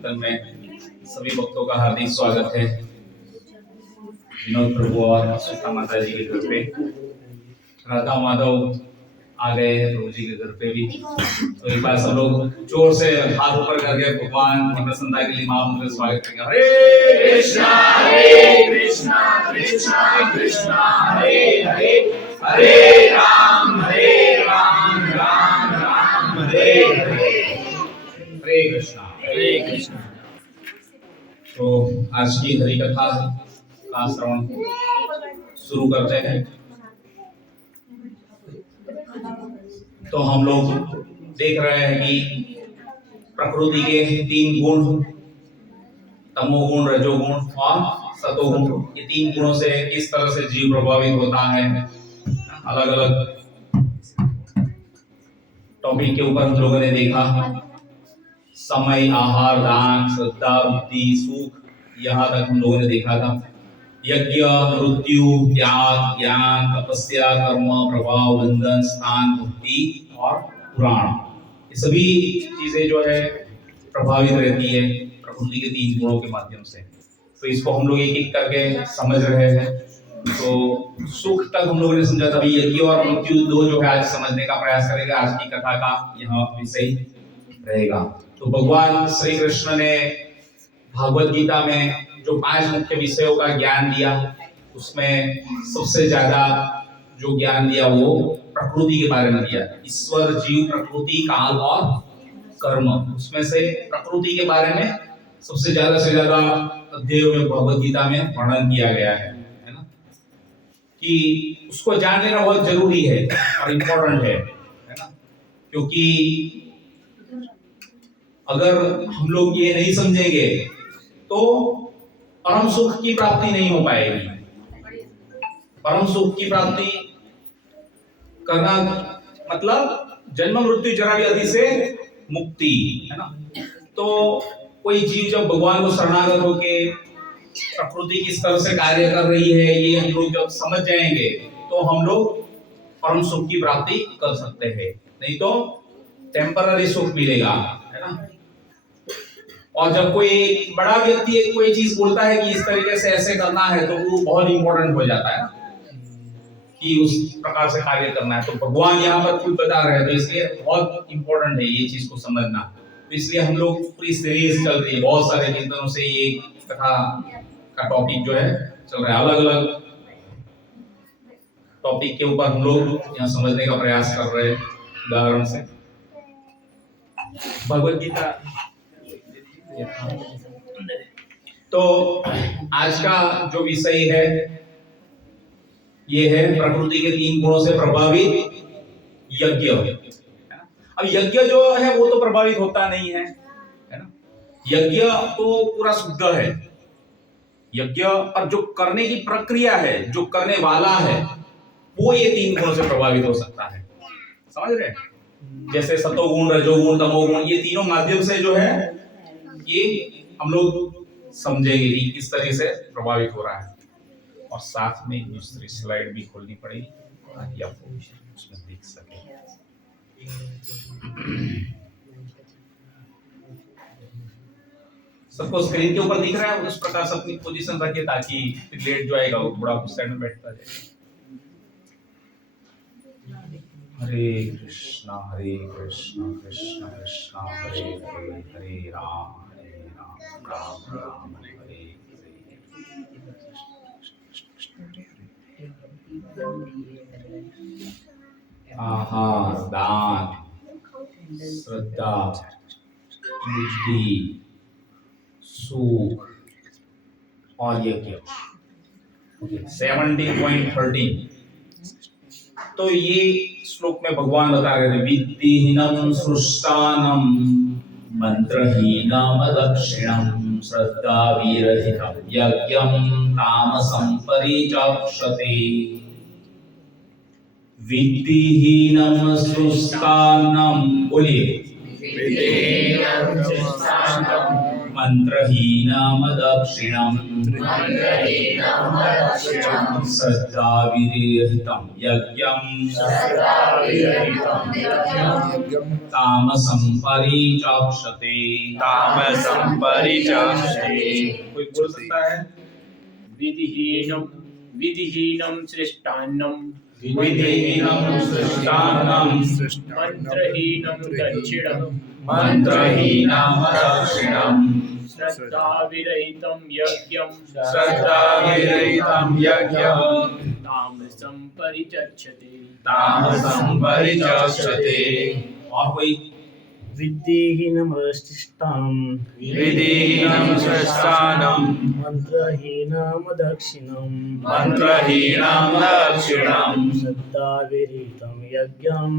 कीर्तन में सभी भक्तों का हार्दिक स्वागत है। विनोद प्रभु और सीता माता जी के घर पे राधा माधव आ गए हैं प्रभु जी के घर पे भी। तो एक बार सब लोग जोर से हाथ ऊपर करके भगवान की प्रसन्नता के लिए महामंत्र स्वागत करेंगे। हरे कृष्णा कृष्णा कृष्णा हरे हरे, हरे राम राम राम हरे हरे, हरे कृष्णा। तो आज की हरि कथा का श्रवण शुरू करते हैं। तो हम लोग देख रहे हैं कि प्रकृति के 3 गुण, तमोगुण, रजोगुण और सतोगुण, ये 3 गुणों से किस तरह से जीव प्रभावित होता है। अलग अलग टॉपिक के ऊपर हम लोगों ने देखा। समय, आहार, दान, श्रद्धा, बुद्धि, सुख, यहाँ तक हम लोगों ने देखा था। यज्ञ, मृत्यु, त्याग, ज्ञान, तपस्या, कर्म, प्रभाव, बंधन, स्थान, मुक्ति और पुराण, ये सभी चीजें जो है प्रभावित रहती है प्रकृति के 3 गुणों के माध्यम से। तो इसको हम लोग एक एक करके समझ रहे हैं। तो सुख तक हम लोगों ने समझा था। अभी यज्ञ और मृत्यु 2 जो है आज समझने का प्रयास करेगा। आज की कथा का यह विषय रहेगा। तो भगवान श्री कृष्ण ने भागवत गीता में जो 5 मुख्य विषयों का ज्ञान दिया, उसमें सबसे ज्यादा जो ज्ञान दिया वो प्रकृति के बारे में दिया। ईश्वर, जीव, प्रकृति, काल और कर्म, उसमें से प्रकृति के बारे में सबसे ज्यादा से ज्यादा अध्यायों में भगवत गीता में वर्णन किया गया है ना, कि उसको जान लेना बहुत जरूरी है और इम्पोर्टेंट है ना। क्योंकि अगर हम लोग ये नहीं समझेंगे तो परम सुख की प्राप्ति नहीं हो पाएगी। परम सुख की प्राप्ति करना मतलब जन्म मृत्यु जरा व्याधि से मुक्ति है ना। तो कोई जीव जब भगवान को शरणागत होके प्रकृति किस तरह से कार्य कर रही है ये हम लोग जब समझ जाएंगे तो हम लोग परम सुख की प्राप्ति कर सकते हैं। नहीं तो टेम्पररी सुख मिलेगा है ना। और जब कोई बड़ा व्यक्ति कोई चीज बोलता है कि इस तरीके से ऐसे करना है तो वो बहुत इंपॉर्टेंट हो जाता है कि उस प्रकार से कार्य करना है। तो भगवान यहाँ पर खुद बता रहे हैं, तो इसलिए बहुत इंपॉर्टेंट है ये चीज को समझना। तो इसलिए हम लोग पूरी सीरीज चल रही है, बहुत सारे चिंतनों से ये कथा का टॉपिक जो है चल रहा है। अलग अलग टॉपिक के ऊपर हम लोग यहाँ समझने का प्रयास कर रहे हैं। उदाहरण से भगवत गीता। तो आज का जो विषय है ये है प्रकृति के 3 गुणों से प्रभावित यज्ञ। अब यज्ञ जो है वो तो प्रभावित होता नहीं है ना। यज्ञ तो पूरा शुद्ध है। यज्ञ पर जो करने की प्रक्रिया है, जो करने वाला है, वो ये 3 गुणों से प्रभावित हो सकता है। समझ रहे हैं? जैसे सतोगुण, रजोगुण, तमोगुण, ये तीनों माध्यम से जो है ये हम लोग समझेंगे कि किस तरह से प्रभावित हो रहा है। और साथ में दूसरी स्लाइड भी खोलनी पड़ेगी ताकि आप उसमें देख सकें। सबको स्क्रीन के ऊपर दिख रहा है, उस प्रकार से अपनी पोजीशन रखिए ताकि लेट जो आएगा वो थोड़ा उस साइड में बैठता जाए। हरे कृष्णा कृष्णा कृष्णा हरे हरे, हरे राम राम राम हरे हरे। आहार, दान, श्रद्धा, बुद्धि, सुख और यज्ञ। 70.13। तो ये श्लोक में भगवान बता रहे थे, विद्धिहीनम सृष्टानम मंत्रहीनम दक्षिणम श्रद्धा वीरहितम यज्ञम तामसं परिचक्षते। विद्धिहीनम सृष्टानम, बोलिए, मंत्रहीनम दक्षिणम श्रद्धाविरहितं यज्ञं तामसं परिचक्षते। कोई बोल सकता है? विधिहीनं सृष्टान्नं मंत्रहीनम दक्षिणम श्रद्धाविरहितं यज्ञं तामसं परिचक्षते। और कोई? विधिहीनं सृष्टानं मंत्रहीनं दक्षिणं श्रद्धाविरहितं यज्ञं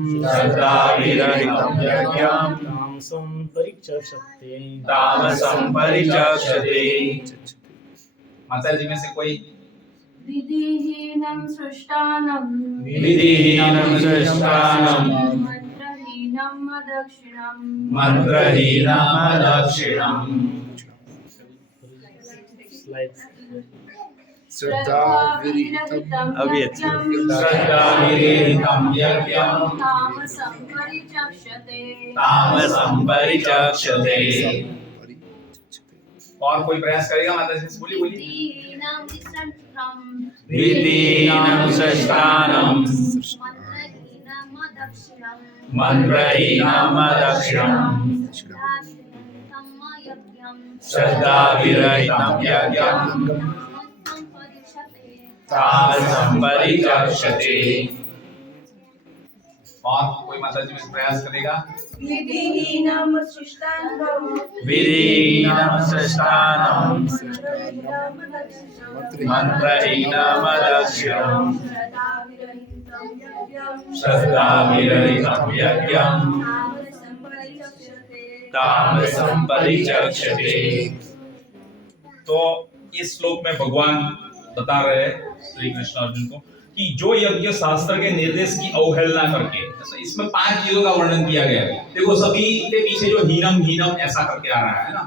तामसं परिचक्षते। माता जी में से कोई? विधिहीनं सृष्टानं मंत्रहीनम दक्षिणम श्रद्धाविरहितं यज्ञं तामसं परिचक्षते। और कोई प्रयास करेगा? माता जी से बोलिए। विधिहीनं सृष्टानं मंत्रहीनम दक्षिणम श्रद्धाविरहितं यज्ञं तामसं परिचक्षते। और कोई माता जी में प्रयास करेगा? विधिहीनं सृष्टानं मंत्रहीनम दक्षिणम श्रद्धाविरहितं यज्ञं तामसं परिचक्षते। तो इस श्लोक में भगवान बता रहे हैं श्री कृष्ण अर्जुन को कि जो यज्ञ शास्त्र के निर्देश की अवहेलना करके, इसमें 5 चीजों का वर्णन किया गया है। देखो सभी के पीछे जो हीनम ऐसा करके आ रहा है ना,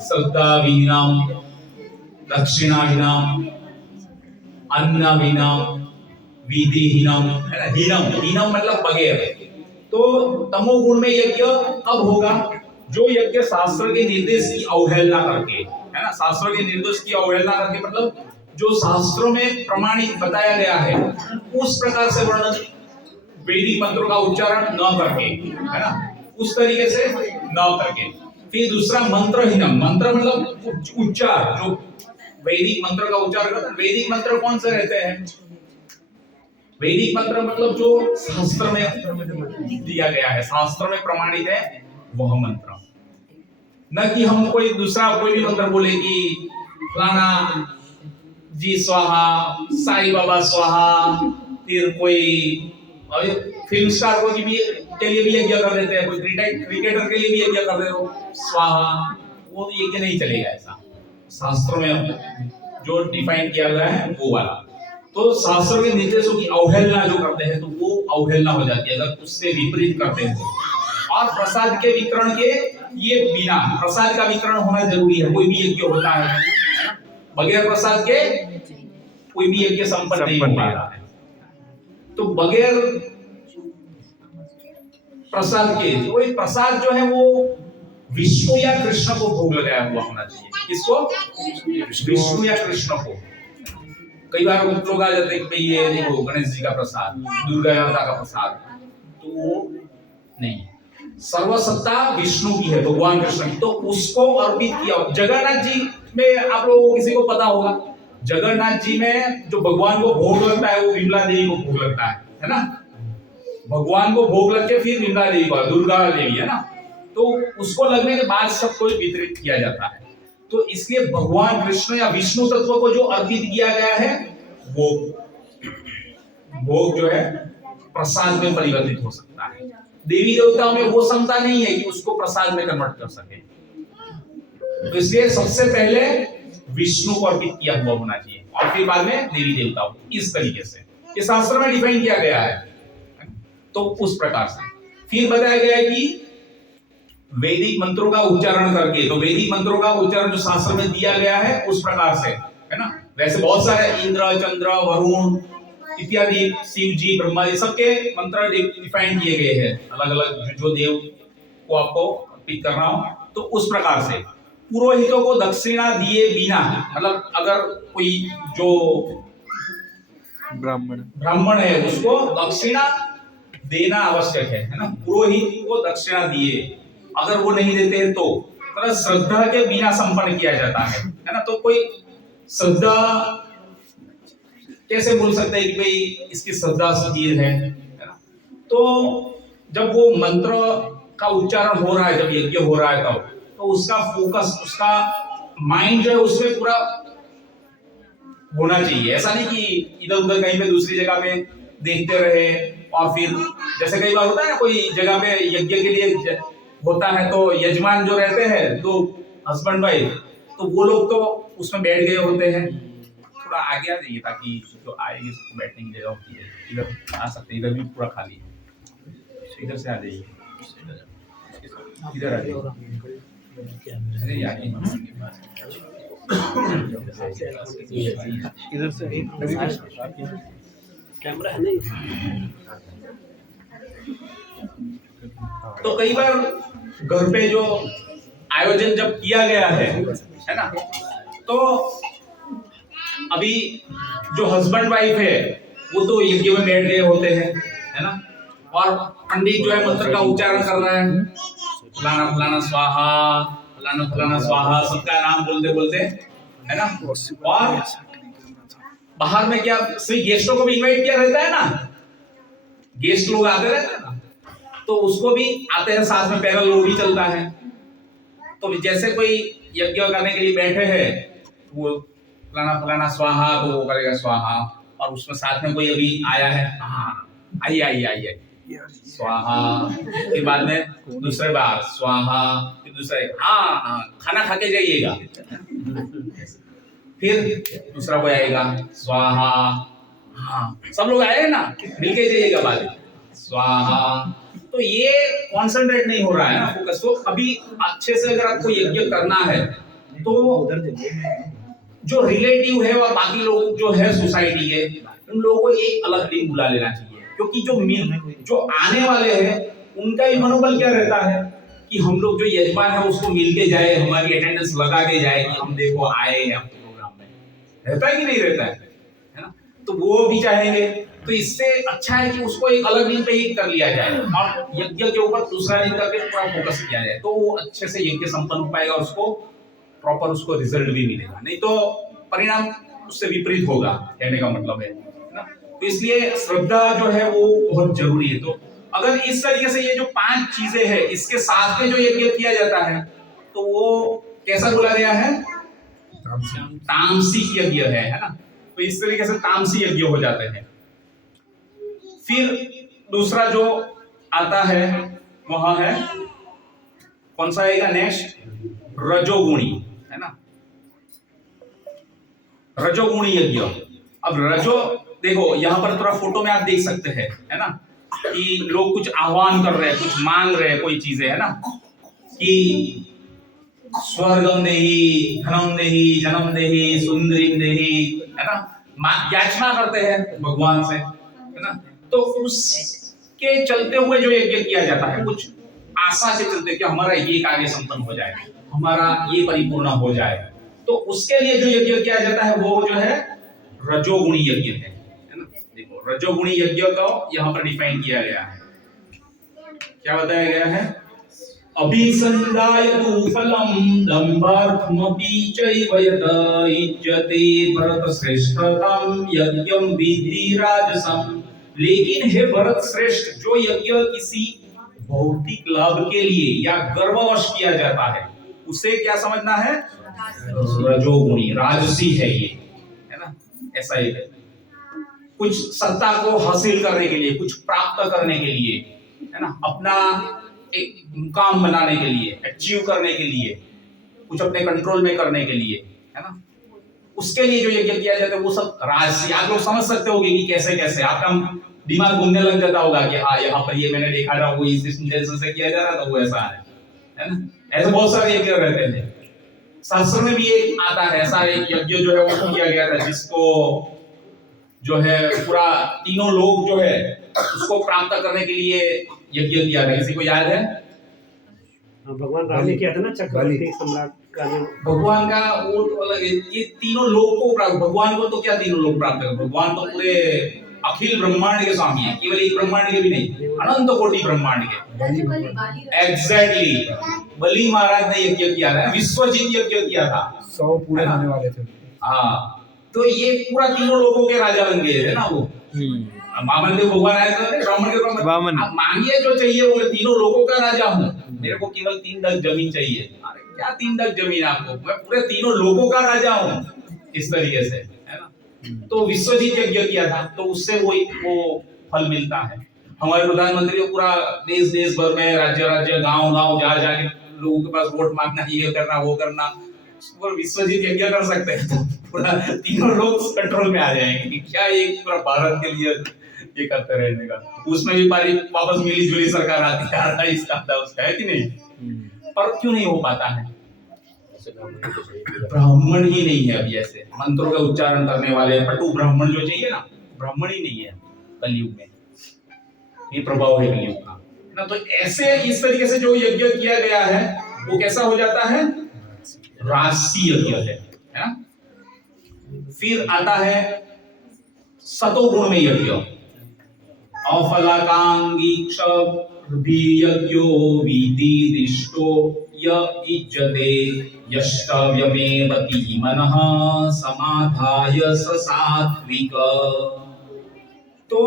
श्रद्धा विहीनम, दक्षिणा हीनम, अन्न हीनम, विधिहीनम, है ना। हीनम मतलब बगैर। तो तमोगुण में यज्ञ कब होगा? जो यज्ञ शास्त्र के निर्देश की अवहेलना करके, है ना। शास्त्र के निर्देश की अवहेलना करके मतलब जो शास्त्रों में प्रमाणित बताया गया है उस प्रकार से वर्णन, वैदिक मंत्रों का उच्चारण न करके, है ना, उस तरीके से न करके। फिर दूसरा मंत्रहीनम, मंत्र मतलब उच्चार, जो वैदिक मंत्र का उच्चारण करते हैं। वैदिक मंत्र कौन से रहते हैं? वैदिक मंत्र मतलब जो शास्त्र में दिया गया है, शास्त्र में प्रमाणित है वह मंत्र, न कि हम कोई दूसरा कोई भी मंत्र बोले कि फलाना जी स्वाहा, साईं बाबा स्वाहा, फिर कोई फिल्म स्टार को भी के लिए भी यज्ञ कर देते हैं, कोई क्रिकेटर के लिए भी यज्ञ कर देते हो स्वाहा, वो यज्ञ नहीं चलेगा ऐसा। शास्त्रों में जो डिफाइन किया गया है वो वाला। तो शास्त्रों के निर्देशों की अवहेलना जो करते हैं तो वो अवहेलना हो जाती है अगर उससे विपरीत करते हैं। और प्रसाद के वितरण के ये बिना, प्रसाद का वितरण होना जरूरी है। कोई भी यज्ञ होता है बगैर प्रसाद के कोई भी यज्ञ संपन्न नहीं हो पाता है। तो बगैर प्रसाद के, कोई प्रसाद जो है वो विष्णु या कृष्ण को भोग लगाया हुआ होना चाहिए। किसको? विष्णु या कृष्ण को। कई बार लोग आ जाते हैं कि ये देखो गणेश जी का प्रसाद, दुर्गा माता का प्रसाद, तो वो नहीं। सर्वसत्ता विष्णु की है, भगवान कृष्ण की, तो उसको अर्पित किया। जगन्नाथ जी में आप लोगों को किसी को पता होगा, जगन्नाथ जी में जो भगवान को भोग लगता है वो विमला देवी को भोग लगता है ना। भगवान को भोग लग के फिर विमला देवी को, दुर्गा देवी, है ना। तो उसको लगने के बाद सबको वितरित किया जाता है। तो इसलिए भगवान कृष्ण या विष्णु तत्व को जो अर्पित किया गया है वो भोग जो है प्रसाद में परिवर्तित हो सकता है। देवी देवताओं में वो क्षमता नहीं है कि उसको प्रसाद में कन्वर्ट कर सके। तो इसलिए सबसे पहले विष्णु को अर्पित किया हुआ होना चाहिए और फिर बाद में देवी देवताओं। इस तरीके से ये शास्त्र में डिफाइन किया गया है। तो उस प्रकार से फिर बताया गया है कि वैदिक मंत्रों का उच्चारण करके। तो वैदिक मंत्रों का उच्चारण जो शास्त्र में दिया गया है उस प्रकार से, है ना। वैसे बहुत सारे इंद्र, चंद्र, वरुण इत्यादि, शिव जी, ब्रह्मा जी, सबके मंत्र डिफाइन किए गए हैं, अलग अलग जो देव को आपको पिक करना हो तो उस प्रकार से। पुरोहितों को दक्षिणा दिए बिना, मतलब अगर कोई जो ब्राह्मण है उसको दक्षिणा देना आवश्यक है ना। पुरोहित को दक्षिणा दिए, अगर वो नहीं देते हैं तो मतलब श्रद्धा के बिना संपन्न किया जाता है ना। तो कोई श्रद्धा कैसे बोल सकते हैं कि भाई इसकी श्रद्धा से चीज है ना। तो जब वो मंत्र का उच्चारण हो रहा है, जब यज्ञ हो रहा है तब तो उसका फोकस, उसका माइंड जो है उसमें पूरा होना चाहिए। ऐसा नहीं कि इधर उधर कहीं पे दूसरी जगह पे देखते रहे और फिर जैसे कई बार होता है ना, कोई जगह पे यज्ञ के लिए होता है तो यजमान जो रहते हैं तो हस्बैंड वाइफ, तो वो लोग तो उसमें बैठ गए होते हैं। थोड़ा आगे आ जाइए ताकि जो आएगी उसको बैठने की जगह होती है। इधर आ सकते, इधर भी पूरा खाली है, इधर से आ जाइए, इधर आ जाइए। अरे यार इधर से कैमरा है नहीं। तो कई बार घर पे जो आयोजन जब किया गया है ना, तो अभी जो हस्बैंड वाइफ है वो तो यज्ञ में बैठ गए होते हैं, है ना। और पंडित जो है मंत्र का उच्चारण कर रहा है, फलाना फलाना स्वाहा, फलाना फलाना स्वाहा, सबका नाम बोलते बोलते, है ना। और बाहर में क्या सभी गेस्टों को भी इनवाइट किया रहता है ना, गेस्ट लोग आते रहते हैं ना, तो उसको भी आते हैं साथ में, पैरल वो भी चलता है। तो जैसे कोई यज्ञ करने के लिए बैठे हैं, वो फलाना फलाना स्वाहा, तो वो करेगा स्वाहा, और उसमें साथ में कोई अभी आया है, हाँ आइए आइए आइए स्वाहा, फिर बाद में दूसरे बार स्वाहा, फिर दूसरे हाँ हाँ खाना खा के जाइएगा, फिर दूसरा कोई आएगा स्वाहा, हाँ सब लोग आए ना, मिलके जाइएगा बाद में स्वाहा। तो ये कॉन्सेंट्रेट नहीं हो रहा है ना, फोकस। तो अभी अच्छे से अगर आपको यज्ञ करना है तो जो रिलेटिव है और बाकी लोग जो है सोसाइटी के, उन लोगों को एक अलग दिन बुला लेना चाहिए, क्योंकि जो आने वाले हैं उनका ही मनोबल क्या रहता है कि हम लोग जो यजमान है उसको मिलके जाए, हमारी अटेंडेंस लगा के जाए कि हम देखो आए हैं आपके प्रोग्राम में, रहता है कि नहीं रहता है ना। तो वो भी चाहेंगे, तो इससे अच्छा है कि उसको एक अलग दिन पे ही कर लिया जाए और यज्ञ के ऊपर दूसरा दिन करके पूरा फोकस किया जाए, तो वो अच्छे से यज्ञ संपन्न हो पाएगा, उसको प्रॉपर उसको रिजल्ट भी मिलेगा। नहीं तो परिणाम उससे विपरीत होगा, कहने का मतलब है ना। तो इसलिए श्रद्धा जो है वो बहुत जरूरी है। तो अगर इस तरीके से ये जो 5 चीजें हैं इसके साथ में जो यज्ञ किया जाता है तो वो कैसा बोला गया है, तामसिक यज्ञ है ना। तो इस तरीके से तामसी यज्ञ हो जाते हैं। फिर दूसरा जो आता है वह है कौन सा आएगा नेक्स्ट, रजोगुणी, है ना, रजोगुणी यज्ञ। अब रजो देखो यहाँ पर थोड़ा फोटो में आप देख सकते हैं, है ना, कि लोग कुछ आह्वान कर रहे हैं, कुछ मांग रहे हैं, कोई चीजें, है ना, कि स्वर्गम देहि, धनम देहि, जन्म देहि, सुंदरीम देहि, है ना, याचना करते हैं भगवान से, है ना। तो उसके चलते हुए जो यज्ञ किया जाता है, कुछ आशा से चलते कि हमारा ये कार्य संपन्न हो जाए, हमारा ये परिपूर्ण हो जाए, तो उसके लिए जो यज्ञ किया जाता है वो जो है रजोगुणी यज्ञ है ना। देखो रजोगुणी यज्ञ को यहाँ पर डिफाइन किया गया है, क्या बताया गया है, अभिसंधायतु फलम दंभार्थमपि चैव यत इज्जते भरत श्रेष्ठतम यज्ञम विद्धि राजसम। लेकिन हे भरत श्रेष्ठ, जो यज्ञ किसी भौतिक लाभ के लिए या गर्ववश किया जाता है उसे क्या समझना है, रजोगुणी, राजसी है ये, है ना। ऐसा ही है, कुछ सत्ता को हासिल करने के लिए, कुछ प्राप्त करने के लिए, है ना, अपना एक मुकाम बनाने के लिए, अचीव करने के लिए, कुछ अपने कंट्रोल में करने के लिए, है ना, उसके लिए जो यज्ञ किया जाता है वो सब राजसी। आप लोग समझ सकते होंगे कि कैसे कैसे आपका दिमाग घूमने लग जाता होगा कि हाँ यहाँ पर ये मैंने देखा था, वो इस इंटेंशन से किया जा रहा था, वो ऐसा है है ना। ऐसे बहुत सारे यज्ञ रहते हैं। शास्त्र में भी एक आता है ऐसा एक यज्ञ जो है वो किया गया था, जिसको जो है पूरा तीनों लोग जो है उसको प्राप्त करने के लिए यज्ञ किया था। किसी को याद है? भगवान राम ने किया था ना, चक्रवर्ती सम्राट का जो भगवान का वो तो अलग है। ये तीनों लोग को प्राप्त, भगवान को तो क्या तीनों लोग प्राप्त कर, भगवान तो पूरे अखिल ब्रह्मांड के स्वामी है, केवल एक ब्रह्मांड के भी नहीं, अनंत कोटि ब्रह्मांड के। एग्जैक्टली, बलि महाराज ने यज्ञ किया था, विश्वजीत यज्ञ किया था, 100 पूरे होने वाले थे। हाँ, तो ये पूरा तीनों लोगों के राजा बन गए थे ना वो। वामन देव भगवान आए थे, ब्राह्मण के वामन। आप मांगिए जो चाहिए वो, मैं तीनों लोगों का राजा हूँ, मेरे को केवल 3 डग जमीन चाहिए। अरे क्या 3 डग जमीन आपको, मैं पूरे तीनों लोगों का राजा हूँ, इस तरीके से, है ना। तो विश्वजीत यज्ञ किया था, तो उससे वो फल मिलता है। हमारे प्रधानमंत्री को पूरा देश भर में राज्य गांव जाके लोगों के पास वोट मांगना, ये करना वो करना, और विश्वजीत यज्ञ कर सकते हैं तो पूरा तीनों लोग कंट्रोल में आ जाएंगे। क्या एक पूरा भारत के लिए ये करते रहने का, उसमें भी वापस मिली जुली सरकार आती है, आता इसका आता उसका, है कि नहीं? पर क्यों नहीं हो पाता है? ब्राह्मण ही नहीं है। अभी ऐसे मंत्रों का उच्चारण करने वाले पटु ब्राह्मण जो चाहिए ना, ब्राह्मण ही नहीं है कलयुग में। ये प्रभाव है कलयुग का ना। तो ऐसे इस तरीके से जो यज्ञ किया गया है वो कैसा हो जाता है? राशि यज्ञ है ना। फिर आता है सतोगुण में यज्ञ, अफलाकांगीक्ष यज्ञो विदिदिष्टो य इज्जते यष्टव्यमेवति मनः समाधाय स सात्विक। तो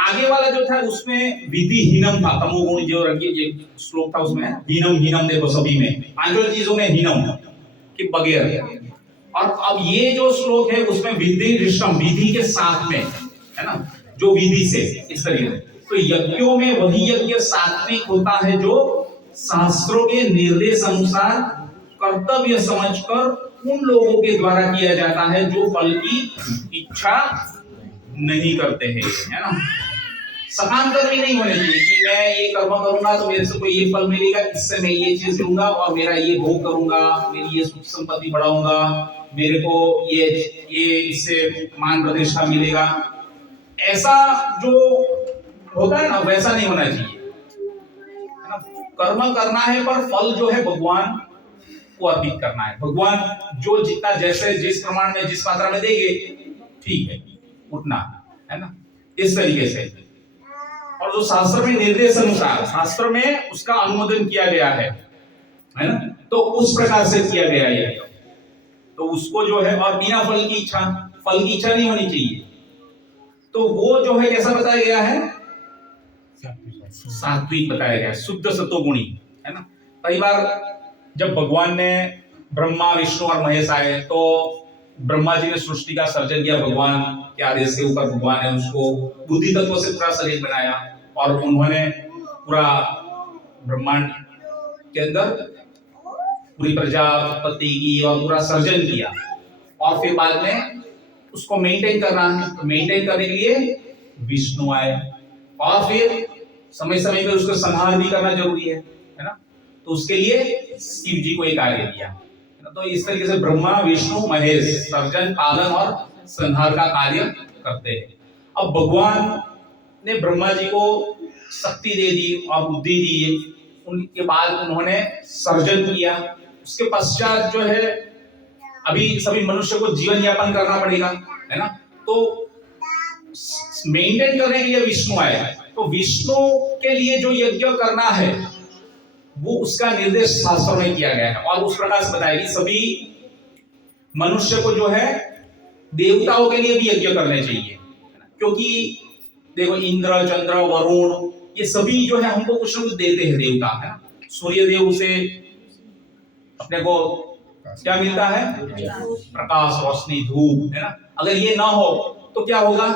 आगे वाला जो था उसमें विधिहीनम था, तमोगुण जो ये श्लोक था उसमें हीनम देखो सभी में, पांचों चीजों में हीनम के बगैर। और अब ये जो श्लोक है उसमें विधिरिष्टम, विधि के साथ में, है ना, जो विधि से, इस तरीके से। तो यज्ञों में वही यज्ञ सात्विक होता है जो शास्त्रों के निर्देश अनुसार कर्तव्य समझकर उन लोगों के द्वारा किया जाता है जो फल की इच्छा नहीं करते हैं, है ना। समान कर्म नहीं होने चाहिए कि मैं ये कर्म करूंगा तो मेरे से कोई ये फल मिलेगा, इससे मैं ये चीज लूंगा और मेरा ये भोग करूंगा, मेरी ये सुख संपत्ति बढ़ाऊंगा, मेरे को ये इससे मान प्रतिष्ठा मिलेगा। ऐसा जो होता है ना वैसा नहीं होना चाहिए, है ना। कर्म करना है पर फल जो है भगवान को अर्पित करना है। भगवान जो जितना जैसे जिस प्रमाण में जिस मात्रा में देंगे ठीक है, उतना, है ना, इस तरीके से। और जो शास्त्र में निर्देश अनुसार, शास्त्र में उसका अनुमोदन किया गया है ना, तो उस प्रकार से किया गया है। तो उसको जो है, और बिना फल की इच्छा नहीं होनी चाहिए। तो वो जो है कैसा बताया गया है? सात्विक बताया गया, शुद्ध सत्वगुणी, है ना। कई बार जब भगवान ने ब्रह्मा विष्णु और महेश आए तो ब्रह्मा जी ने सृष्टि का सर्जन किया, भगवान के आदेश के ऊपर भगवान ने उसको बुद्धि तत्व से पूरा शरीर बनाया और उन्होंने पूरा ब्रह्मांड के अंदर पूरी प्रजापति की और पूरा सर्जन किया। और फिर बाद में उसको मेंटेन करना है, तो मेंटेन करने के लिए विष्णु आए और फिर समय समय पे उसको संहार भी करना जरूरी है ना। तो उसके लिए शिव जी को एक कार्य दिया। तो इस तरीके से ब्रह्मा विष्णु महेश सर्जन पालन और संहार का कार्य करते हैं। अब भगवान ने ब्रह्मा जी को शक्ति दे दी और बुद्धि दी, उनके बाद उन्होंने सर्जन किया। उसके पश्चात जो है अभी सभी मनुष्य को जीवन यापन करना पड़ेगा, है ना। तो मेंटेन करने के लिए विष्णु आए, तो विष्णु के लिए जो यज्ञ करना है वो उसका निर्देश शास्त्र में किया गया है। और उस प्रकार से बताया कि सभी मनुष्य को जो है देवताओं के लिए भी यज्ञ करने चाहिए, क्योंकि देखो इंद्र चंद्र वरुण ये सभी जो है हमको कुछ न कुछ देते हैं देवता, है ना। सूर्य देव से अपने को क्या मिलता है? प्रकाश, रोशनी, धूप, है ना। अगर ये ना हो तो क्या होगा?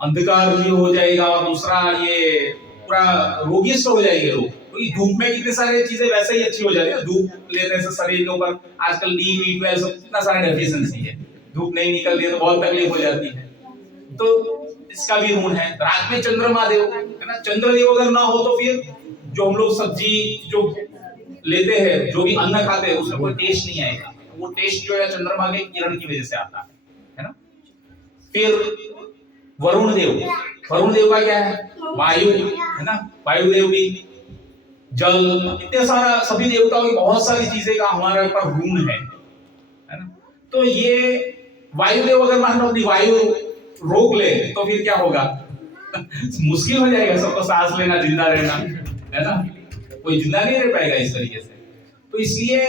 अंधकार भी हो जाएगा और दूसरा ये पूरा रोगिष्ट हो जाएंगे लोग। क्योंकि धूप में कितने सारे चीजें वैसे ही अच्छी हो जाती है, धूप लेने से शरीर के ऊपर आजकल डी B12 सब कितना सारा डेफिशिएंसी है, धूप नहीं निकल रही है तो बहुत तकलीफ हो जाती है। तो इसका भी ऋण है। रात में चंद्रमा देव, है ना, चंद्रदेव अगर ना हो तो फिर जो हम लोग सब्जी जो लेते हैं, जो भी अन्न खाते हैं, उसमें कोई टेस्ट नहीं आएगा। वो टेस्ट जो है चंद्रमा के किरण की वजह से आता है ना। फिर वरुण देव का क्या है? वायु है ना। वायुदेव भी, जल, इतने सारा सभी देवताओं की बहुत सारी चीजें का हमारे ऊपर ऋण है ना। तो ये वायुदेव अगर मान लो अपनी वायु रोक ले तो फिर क्या होगा? मुश्किल हो जाएगा सबको सांस लेना, जिंदा रहना, है ना। कोई जिंदा नहीं रह पाएगा इस तरीके से। तो इसलिए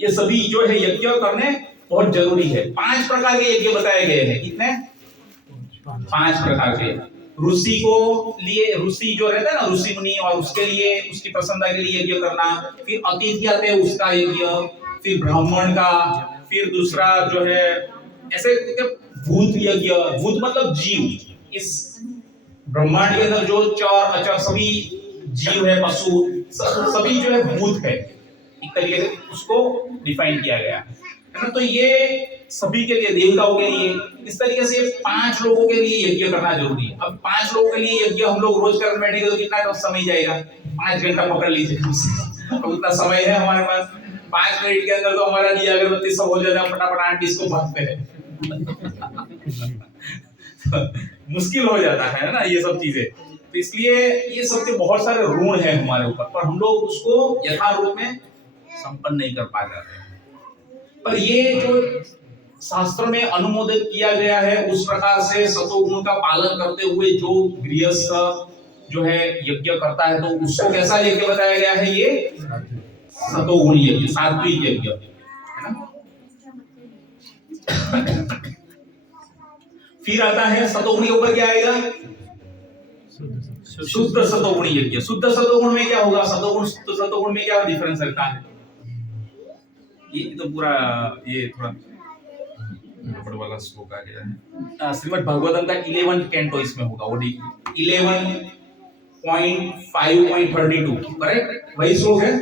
ये सभी जो है यज्ञ करने बहुत जरूरी है। 5 प्रकार के यज्ञ बताए गए हैं। कितने? 5 प्रकार के। ऋषि को लिए, ऋषि जो रहता है ना, ऋषि मुनि, और उसके लिए, उसकी प्रसन्नता के लिए यज्ञ करना। फिर अतिथि आते हैं उसका यज्ञ, फिर ब्राह्मण का, फिर दूसरा जो है ऐसे भूत यज्ञ। भूत मतलब जीव। इस ब्रह्मांड के अंदर जो चर अचर सभी जीव है, पशु सभी जो है भूत है, एक तरीके से उसको डिफाइन किया गया है ना। तो ये सभी के लिए, देवताओं के लिए, इस तरीके से 5 लोगों के लिए यज्ञ करना जरूरी है। अब 5 लोगों के लिए यज्ञ हम लोग रोज करने बैठेंगे तो कितना समय जाएगा? 5 घंटा पकड़ लीजिए। तो उतना समय है हमारे पास। 5 मिनट के अंदर तो हमारा दिया अगरबत्ती सब हो जाता है, फटाफट आंटी इसको भागते हैं। मुश्किल हो जाता है ना ये सब चीजें। तो इसलिए ये सब के बहुत सारे ऋण है हमारे ऊपर, पर हम लोग उसको यथारूप में संपन्न नहीं कर पा रहे। पर ये जो शास्त्र में अनुमोदित किया गया है उस प्रकार से सतोगुण का पालन करते हुए जो गृहस्थ जो है यज्ञ करता है, तो उसको कैसा यज्ञ बताया गया है? ये सतोगुण यज्ञ, सात्विक यज्ञ, है ना। फिर आता है सतोगुण के ऊपर क्या आएगा? शुद्ध सतोगुण यज्ञ। शुद्ध सतोगुण में क्या होगा? सतोगुण शुद्ध सतोगुण में क्या डिफरेंस रहता है? ये तो पूरा ये थोड़ा गड़बड़ वाला श्लोक आ गया है। श्रीमद् भागवतम का 11 कैंटो इसमें होगा, वो 11.5.32, करेक्ट? वही श्लोक है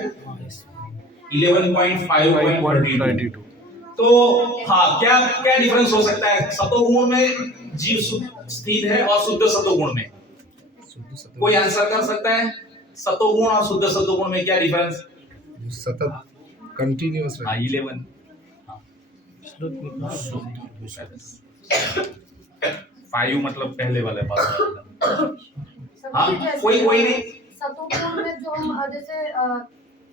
11.5.32। तो हाँ, क्या क्या डिफरेंस हो सकता है? सतोगुण में जीव स्थित है और शुद्ध सतोगुण में? कोई आंसर कर सकता है? सतोगुण और शुद्ध सतोगुण में क्या डिफरेंस? सतत कंटिन्यूअस 11 5 मतलब पहले वाले बात। हाँ, कोई नहीं। सतोगुण में जो हम जैसे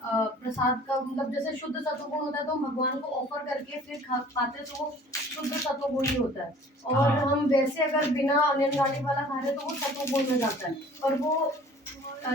प्रसाद का मतलब जैसे शुद्ध सतोगुण होता है तो हम भगवान को ऑफर करके फिर खाते तो वो शुद्ध सतोगुण ही होता है। और हम वैसे अगर बिना अनियन गार्लिक वाला खा रहे तो वो सतोगुण में जाता है। और वो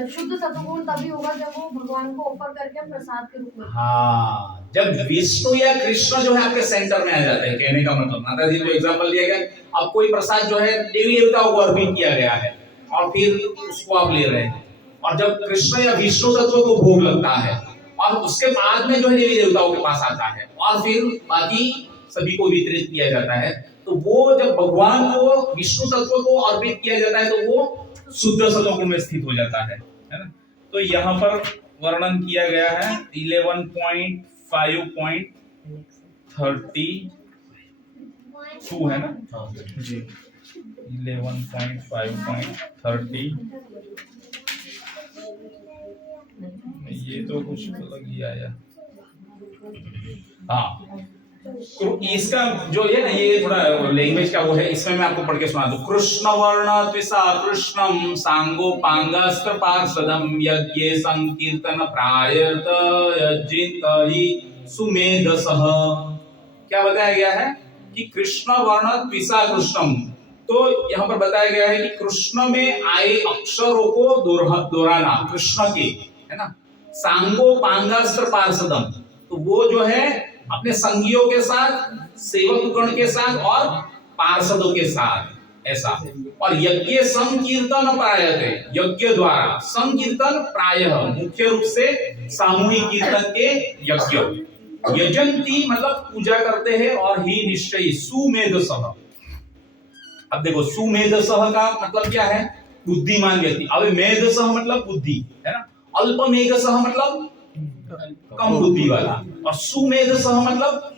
शुद्ध सतोगुण तभी होगा जब वो भगवान को ऑफर करके प्रसाद के रूप में। हाँ, जब विष्णु या कृष्ण जो है आपके सेंटर में आ जाते हैं, कहने का मतलब माता जी जो एग्जांपल दिया गया, अब कोई प्रसाद जो है देवी देवताओं को अर्पित किया गया है और फिर उसको आप ले रहे हैं, और जब कृष्ण या विष्णु तत्व को भोग लगता है और उसके बाद में जो है देवी देवताओं के पास आता है और फिर बाकी सभी को वितरित किया जाता है, तो वो जब भगवान को विष्णु तत्व को अर्पित किया जाता है तो वो शुद्ध सतोगुण में स्थित हो जाता है ना। तो यहाँ पर वर्णन किया गया है 11.5.32 है ना जी, 11.5.30। ये तो कुछ अलग ही आया। हाँ, तो इसका जो है ना, ये थोड़ा लैंग्वेज का वो है, इसमें मैं आपको पढ़ के सुना दूं। कृष्ण वर्ण त्विषा कृष्णम सांगोपांगस्त्र पार्षदम यज्ञे संकीर्तन प्रायत यज्जित ही सुमेधसः। क्या बताया गया है कि कृष्ण वर्ण त्विषा कृष्णम, तो यहाँ पर बताया गया है कि कृष्ण में आए अक्षरों को दोहराना, कृष्ण के, है ना। सांगोपांगस्त्र पार्षदम, तो वो जो है अपने संगियों के साथ, सेवक गण के साथ और पार्षदों के साथ ऐसा। और यज्ञ संकीर्तन प्रायते, यज्ञ द्वारा, संकीर्तन प्रायः मुख्य रूप से सामूहिक कीर्तन के यज्ञ, यजंती मतलब पूजा करते हैं, और ही निश्चयी सुमेधसः। अब देखो सुमेधसः का मतलब क्या है? बुद्धिमान व्यक्ति। अब मेधसः मतलब बुद्धि, है ना। अल्पमेधसः मतलब कम बुद्धि वाला, और सुमेधसः मतलब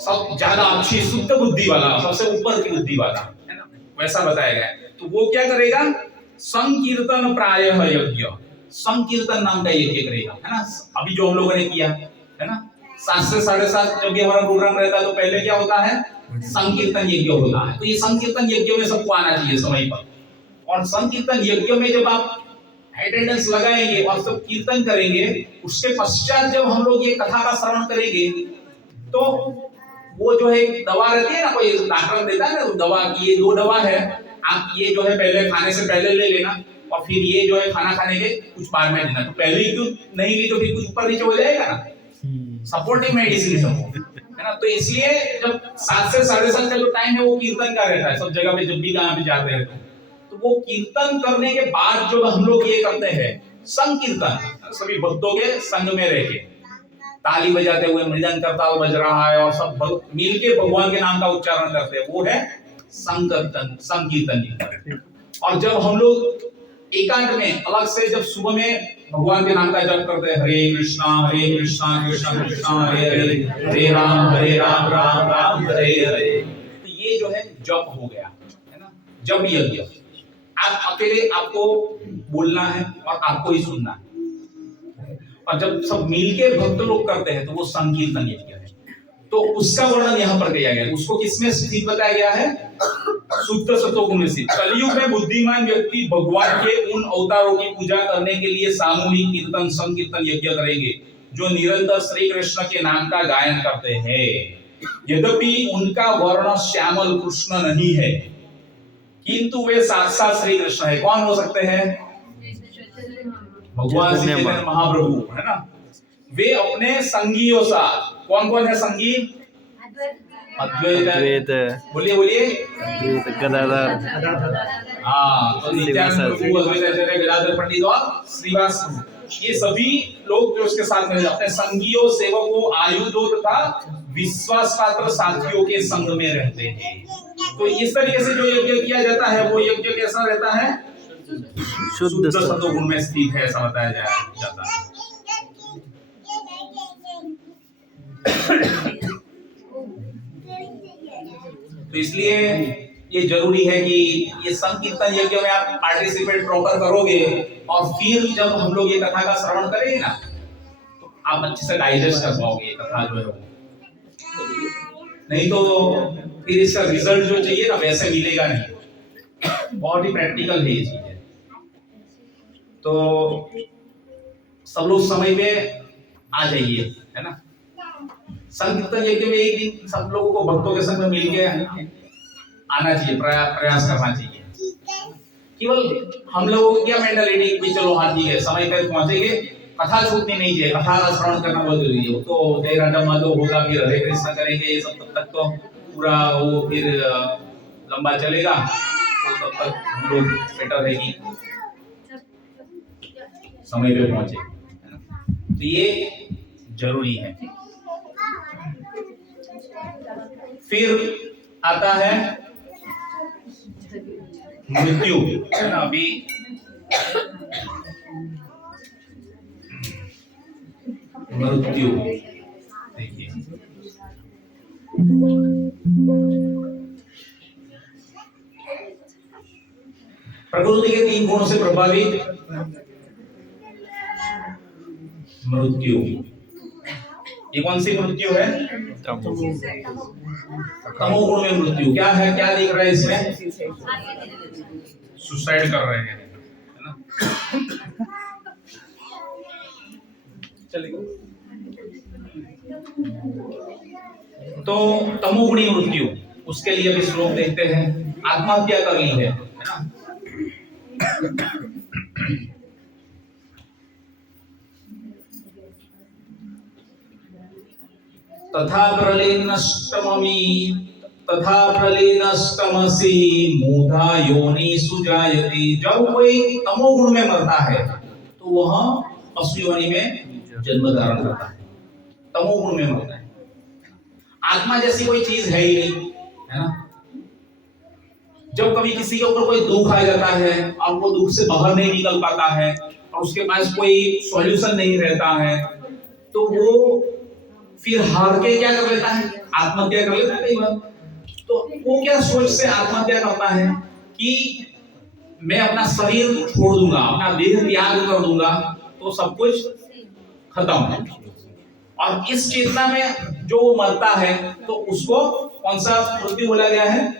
सब ज्यादा अच्छी शुद्ध बुद्धि वाला, सबसे ऊपर की बुद्धि वाला, है ना, वैसा बताया गया है। तो वो क्या करेगा? संकीर्तन प्रायः यज्ञ, संकीर्तन नाम का यज्ञ करेगा, है ना। अभी जो हम लोगों ने किया है ना, 7 से 7:30 जब भी हमारा प्रोग्राम रहता है तो पहले क्या होता है, संकीर्तन यज्ञ होता है। तो ये संकीर्तन यज्ञ में सबको आना चाहिए समय पर। और संकीर्तन यज्ञ में जब आप अटेंडेंस लगाएंगे और सब कीर्तन करेंगे, उसके पश्चात जब हम लोग ये कथा का श्रवण करेंगे तो वो जो है दवा रहती है ना, कोई डॉक्टर देता है ना दवा की, ये 2 दवा है, आप ये जो है पहले खाने से पहले ले लेना और फिर ये जो है खाना खाने के कुछ बाद में लेना। तो पहले ही क्यों नहीं ली तो फिर कुछ ऊपर नीचे हो जाएगा ना, सपोर्टिंग मेडिसिन है वो, है ना। तो इसलिए जब 7 से 7:30 का जो टाइम है वो कीर्तन का रहता है सब जगह पे, जब भी कहाँ पे जाते हैं तो वो कीर्तन करने के बाद जो हम लोग ये करते हैं संकीर्तन, सभी भक्तों के संग में रह के ताली बजाते हुए, मृदंग करताल बज रहा है और सब मिल के भगवान के नाम का उच्चारण करते हैं, वो है संकीर्तन, संकीर्तन। और जब हम लोग एकांत में अलग से जब सुबह में भगवान के नाम का जप करते हैं, हरे कृष्णा कृष्णा कृष्णा हरे हरे, हरे राम राम राम हरे हरे, तो ये जो है जप हो गया, है ना, जप यज्ञ। आप अकेले आपको बोलना है और आपको ही सुनना है, और जब सब मिलके भक्त लोग करते हैं तो वो संकीर्तन यज्ञ है। तो उसका वर्णन यहाँ पर किया गया है। उसको किसमें स्थित बताया गया है, शुद्ध सत्वगुण में स्थित। कलयुग में बुद्धिमान व्यक्ति भगवान के उन अवतारों की पूजा करने के लिए सामूहिक कीर्तन संकीर्तन यज्ञ करेंगे जो निरंतर श्री कृष्ण के नाम का गायन करते हैं। यद्यपि उनका वर्ण श्यामल कृष्ण नहीं है, किंतु वे साक्षात श्री कृष्ण है। कौन हो सकते हैं, भगवान श्री चैतन्य महाप्रभु, है ना। वे अपने संगियों साथ, कौन कौन है संगी, अद्वैत, बोलिए बोलिए, हाँ, तो नित्यानंद प्रभु, अद्वैताचार्य, गदाधर पंडित और श्रीवास, ये सभी लोग जो उसके साथ में अपने संगियों, सेवकों, आयुधों तथा विश्वास पात्र साथियों के संग में रहते हैं। तो इस तरीके से जो यज्ञ किया जाता है वो यज्ञ कैसा रहता है, शुद्ध सत्वगुण में स्थित है, ऐसा बताया जाता है। तो इसलिए ये जरूरी है कि ये संकीर्तन यज्ञ में आप पार्टिसिपेट प्रॉपर करोगे और फिर जब हम लोग ये कथा का श्रवण करेंगे ना तो आप अच्छे से डाइजेस्ट कर पाओगे ये कथा जो है वो। नहीं तो फिर इसका रिजल्ट जो चाहिए ना वैसे मिलेगा नहीं। बहुत ही प्रैक्टिकल है ये चीजें। तो सब लोग समय पे आ जाइए, है ना। संकीर्तन यज्ञ में एक दिन सब लोगों को भक्तों के संग में मिल के आना चाहिए, प्रयास करना चाहिए। केवल हम लोगों की क्या मेंटालिटी कि चलो हाँ ठीक है समय पे पहुंचेंगे, कथा छूटनी नहीं चाहिए, कथा का श्रवण करना बहुत जरूरी है। तो 13 माधव होगा, फिर हरे कृष्ण करेंगे, ये सब तब तक तो पूरा वो फिर लंबा चलेगा, तो तब तक हम लोग बेटर है कि समय पे पहुंचे, है ना। तो ये जरूरी है। फिर आता है मृत्यु, है ना। अभी मृत्यु देखिए, प्रकृति के 3 गुणों से प्रभावित मृत्यु। ये कौन सी मृत्यु है, तमोगुण में मृत्यु। क्या है, क्या दिख रहा है इसमें, सुसाइड कर रहे हैं, है ना। चलिए, तो तमोगुणी मृत्यु, उसके लिए भी श्लोक देखते हैं। आत्महत्या कर ली है ना। तथा प्रलीनष्टमसि मूढ़ा योनि सुजायति। जब कोई तमोगुण में मरता है तो वह पशु योनि में जन्म धारण करता है, तमोगुण में मरता है। आत्मा जैसी कोई चीज है ही नहीं, है ना। जब कभी किसी के ऊपर कोई दुख आ जाता है और वो दुख से बाहर नहीं निकल पाता है और उसके पास कोई सॉल्यूशन नहीं रहता है, तो वो फिर हार के क्या कर लेता है, आत्महत्या कर लेता है कई बार। तो वो क्या सोच से आत्महत्या करता है कि मैं अपना शरीर छोड़ दूंगा, अपना देह त्याग कर दूंगा, तो सब कुछ खत्म है। और इस चेतना में जो वो मरता है तो उसको कौन सा मृत्यु बोला गया है?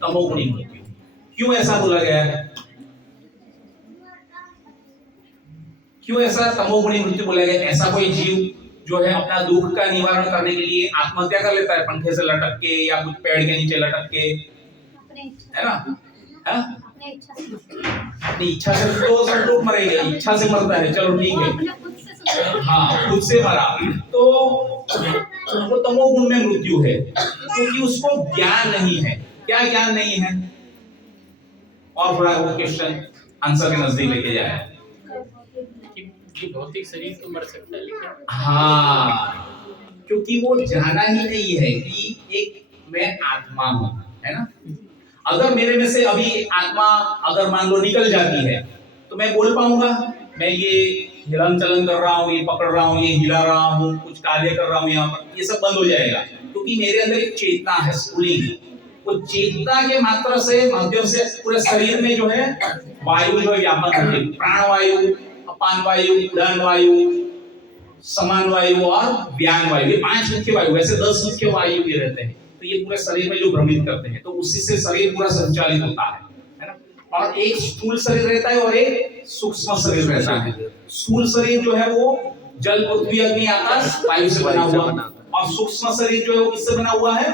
तमोगुणी मृत्यु। क्यों ऐसा बोला गया है? क्यों ऐसा तमोगुणी मृत्यु बोला गया? ऐसा कोई जीव जो है अपना दुख का निवारण करने के लिए आत्महत्या कर लेता है, पंखे से लटक के या कुछ पेड़ के नीचे लटक के, है ना? है? अपनी इच्छा से तो सब लोग मरेंगे, इच्छा से मरता है, चलो ठीक है, हाँ खुद से मरा, तो वो तमोगुण में मृत्यु है, क्योंकि उसको ज्ञान नहीं है। क्या ज्ञान नहीं है? और थोड़ा वो क्वेश्चन आंसर के नजदीक लेके जाए कि भौतिक शरीर तो मर सकता है, लेकिन हाँ, क्योंकि वो जाना ही नहीं है कि एक मैं आत्मा हूं, है ना? अगर मेरे में से अभी आत्मा अगर मान लो निकल जाती है तो मैं बोल पाऊंगा मैं ये हिलन चलन कर रहा हूँ, ये पकड़ रहा हूँ, ये हिला रहा हूँ, कुछ कार्य कर रहा हूँ यहाँ पर, ये सब बंद हो जाएगा, क्योंकि मेरे अंदर एक चेतना है, स्फुलिंग। वो चेतना के मात्र से माध्यम से पूरे शरीर में जो है वायु जो व्यापन होती है, प्राण वायु, अपान वायु, उड़ान वायु, समान वायु और व्यान वायु, ये 5 मुख्य वायु, वैसे 10 मुख्य वायु भी रहते हैं, तो ये पूरे शरीर में जो भ्रमित करते हैं, तो उसी से शरीर पूरा संचालित होता है ना? और एक स्थूल शरीर रहता है और एक सूक्ष्म शरीर रहता है। स्थूल शरीर जो है वो जल, पृथ्वी, अग्नि, आकाश, वायु से बना हुआ, और सूक्ष्म शरीर जो है वो किससे बना हुआ है?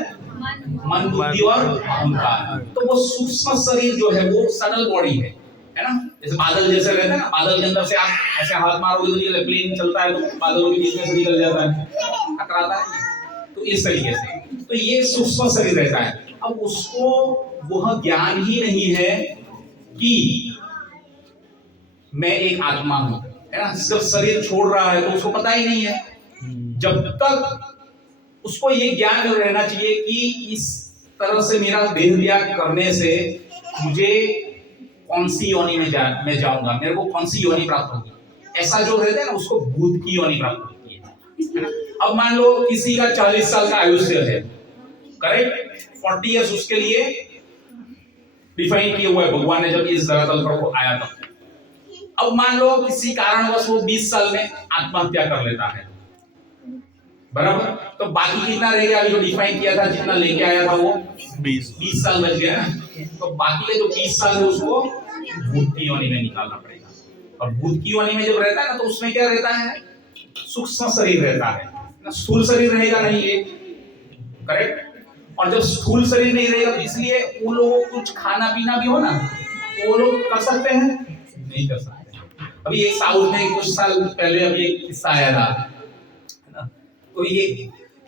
मन, बुद्धि और अहंकार। तो वो सूक्ष्म शरीर जो है वो सटल बॉडी है ना? जैसे बादल जैसे रहते हैं ना, बादल के अंदर से आप ऐसे हाथ मारोगे तो ये प्लेन चलता है तो बादलों के बीच में से निकल जाता है, टकराता है, तो इस तरीके से तो ये सूक्ष्म शरीर रहता है। अब उसको वह ज्ञान ही नहीं है कि मैं एक आत्मा हूं, है ना? जब शरीर छोड़ रहा है तो उसको पता ही नहीं है। जब तक उसको ये ज्ञान रहना चाहिए कि इस तरह से मेरा देह त्याग करने से मुझे कौन सी योनि में मैं जाऊंगा, मेरे को कौन सी योनि प्राप्त होगी, ऐसा जो रहता है ना उसको भूत की योनि प्राप्त होती है ना? अब मान लो किसी का 40 साल का आयुष्य है, करेक्ट, 40 इयर्स उसके लिए डिफाइन किए हुए भगवान ने जब इस धरातल पर वो आया था। अब मान लो किसी कारणवश वो 20 साल में आत्महत्या कर लेता है, बराबर, तो बाकी कितना रह गया? अभी जो डिफाइन किया था जितना लेके आया था वो 20 साल बच गया, तो बाकी के जो 20 साल है उसको भूत की योनि में निकालना पड़ेगा। और भूत की योनि में जब रहता है ना तो उसमें क्या रहता है? सूक्ष्म शरीर रहता है ना, स्थूल शरीर रहेगा नहीं, ये करेक्ट। और जब स्थूल शरीर नहीं रहेगा तो इसलिए उन लोगों को कुछ खाना पीना भी हो ना तो वो लोग कर सकते हैं, नहीं कर सकते। अभी एक साउथ में कुछ साल पहले अभी एक किस्सा आया था, है ना? तो ये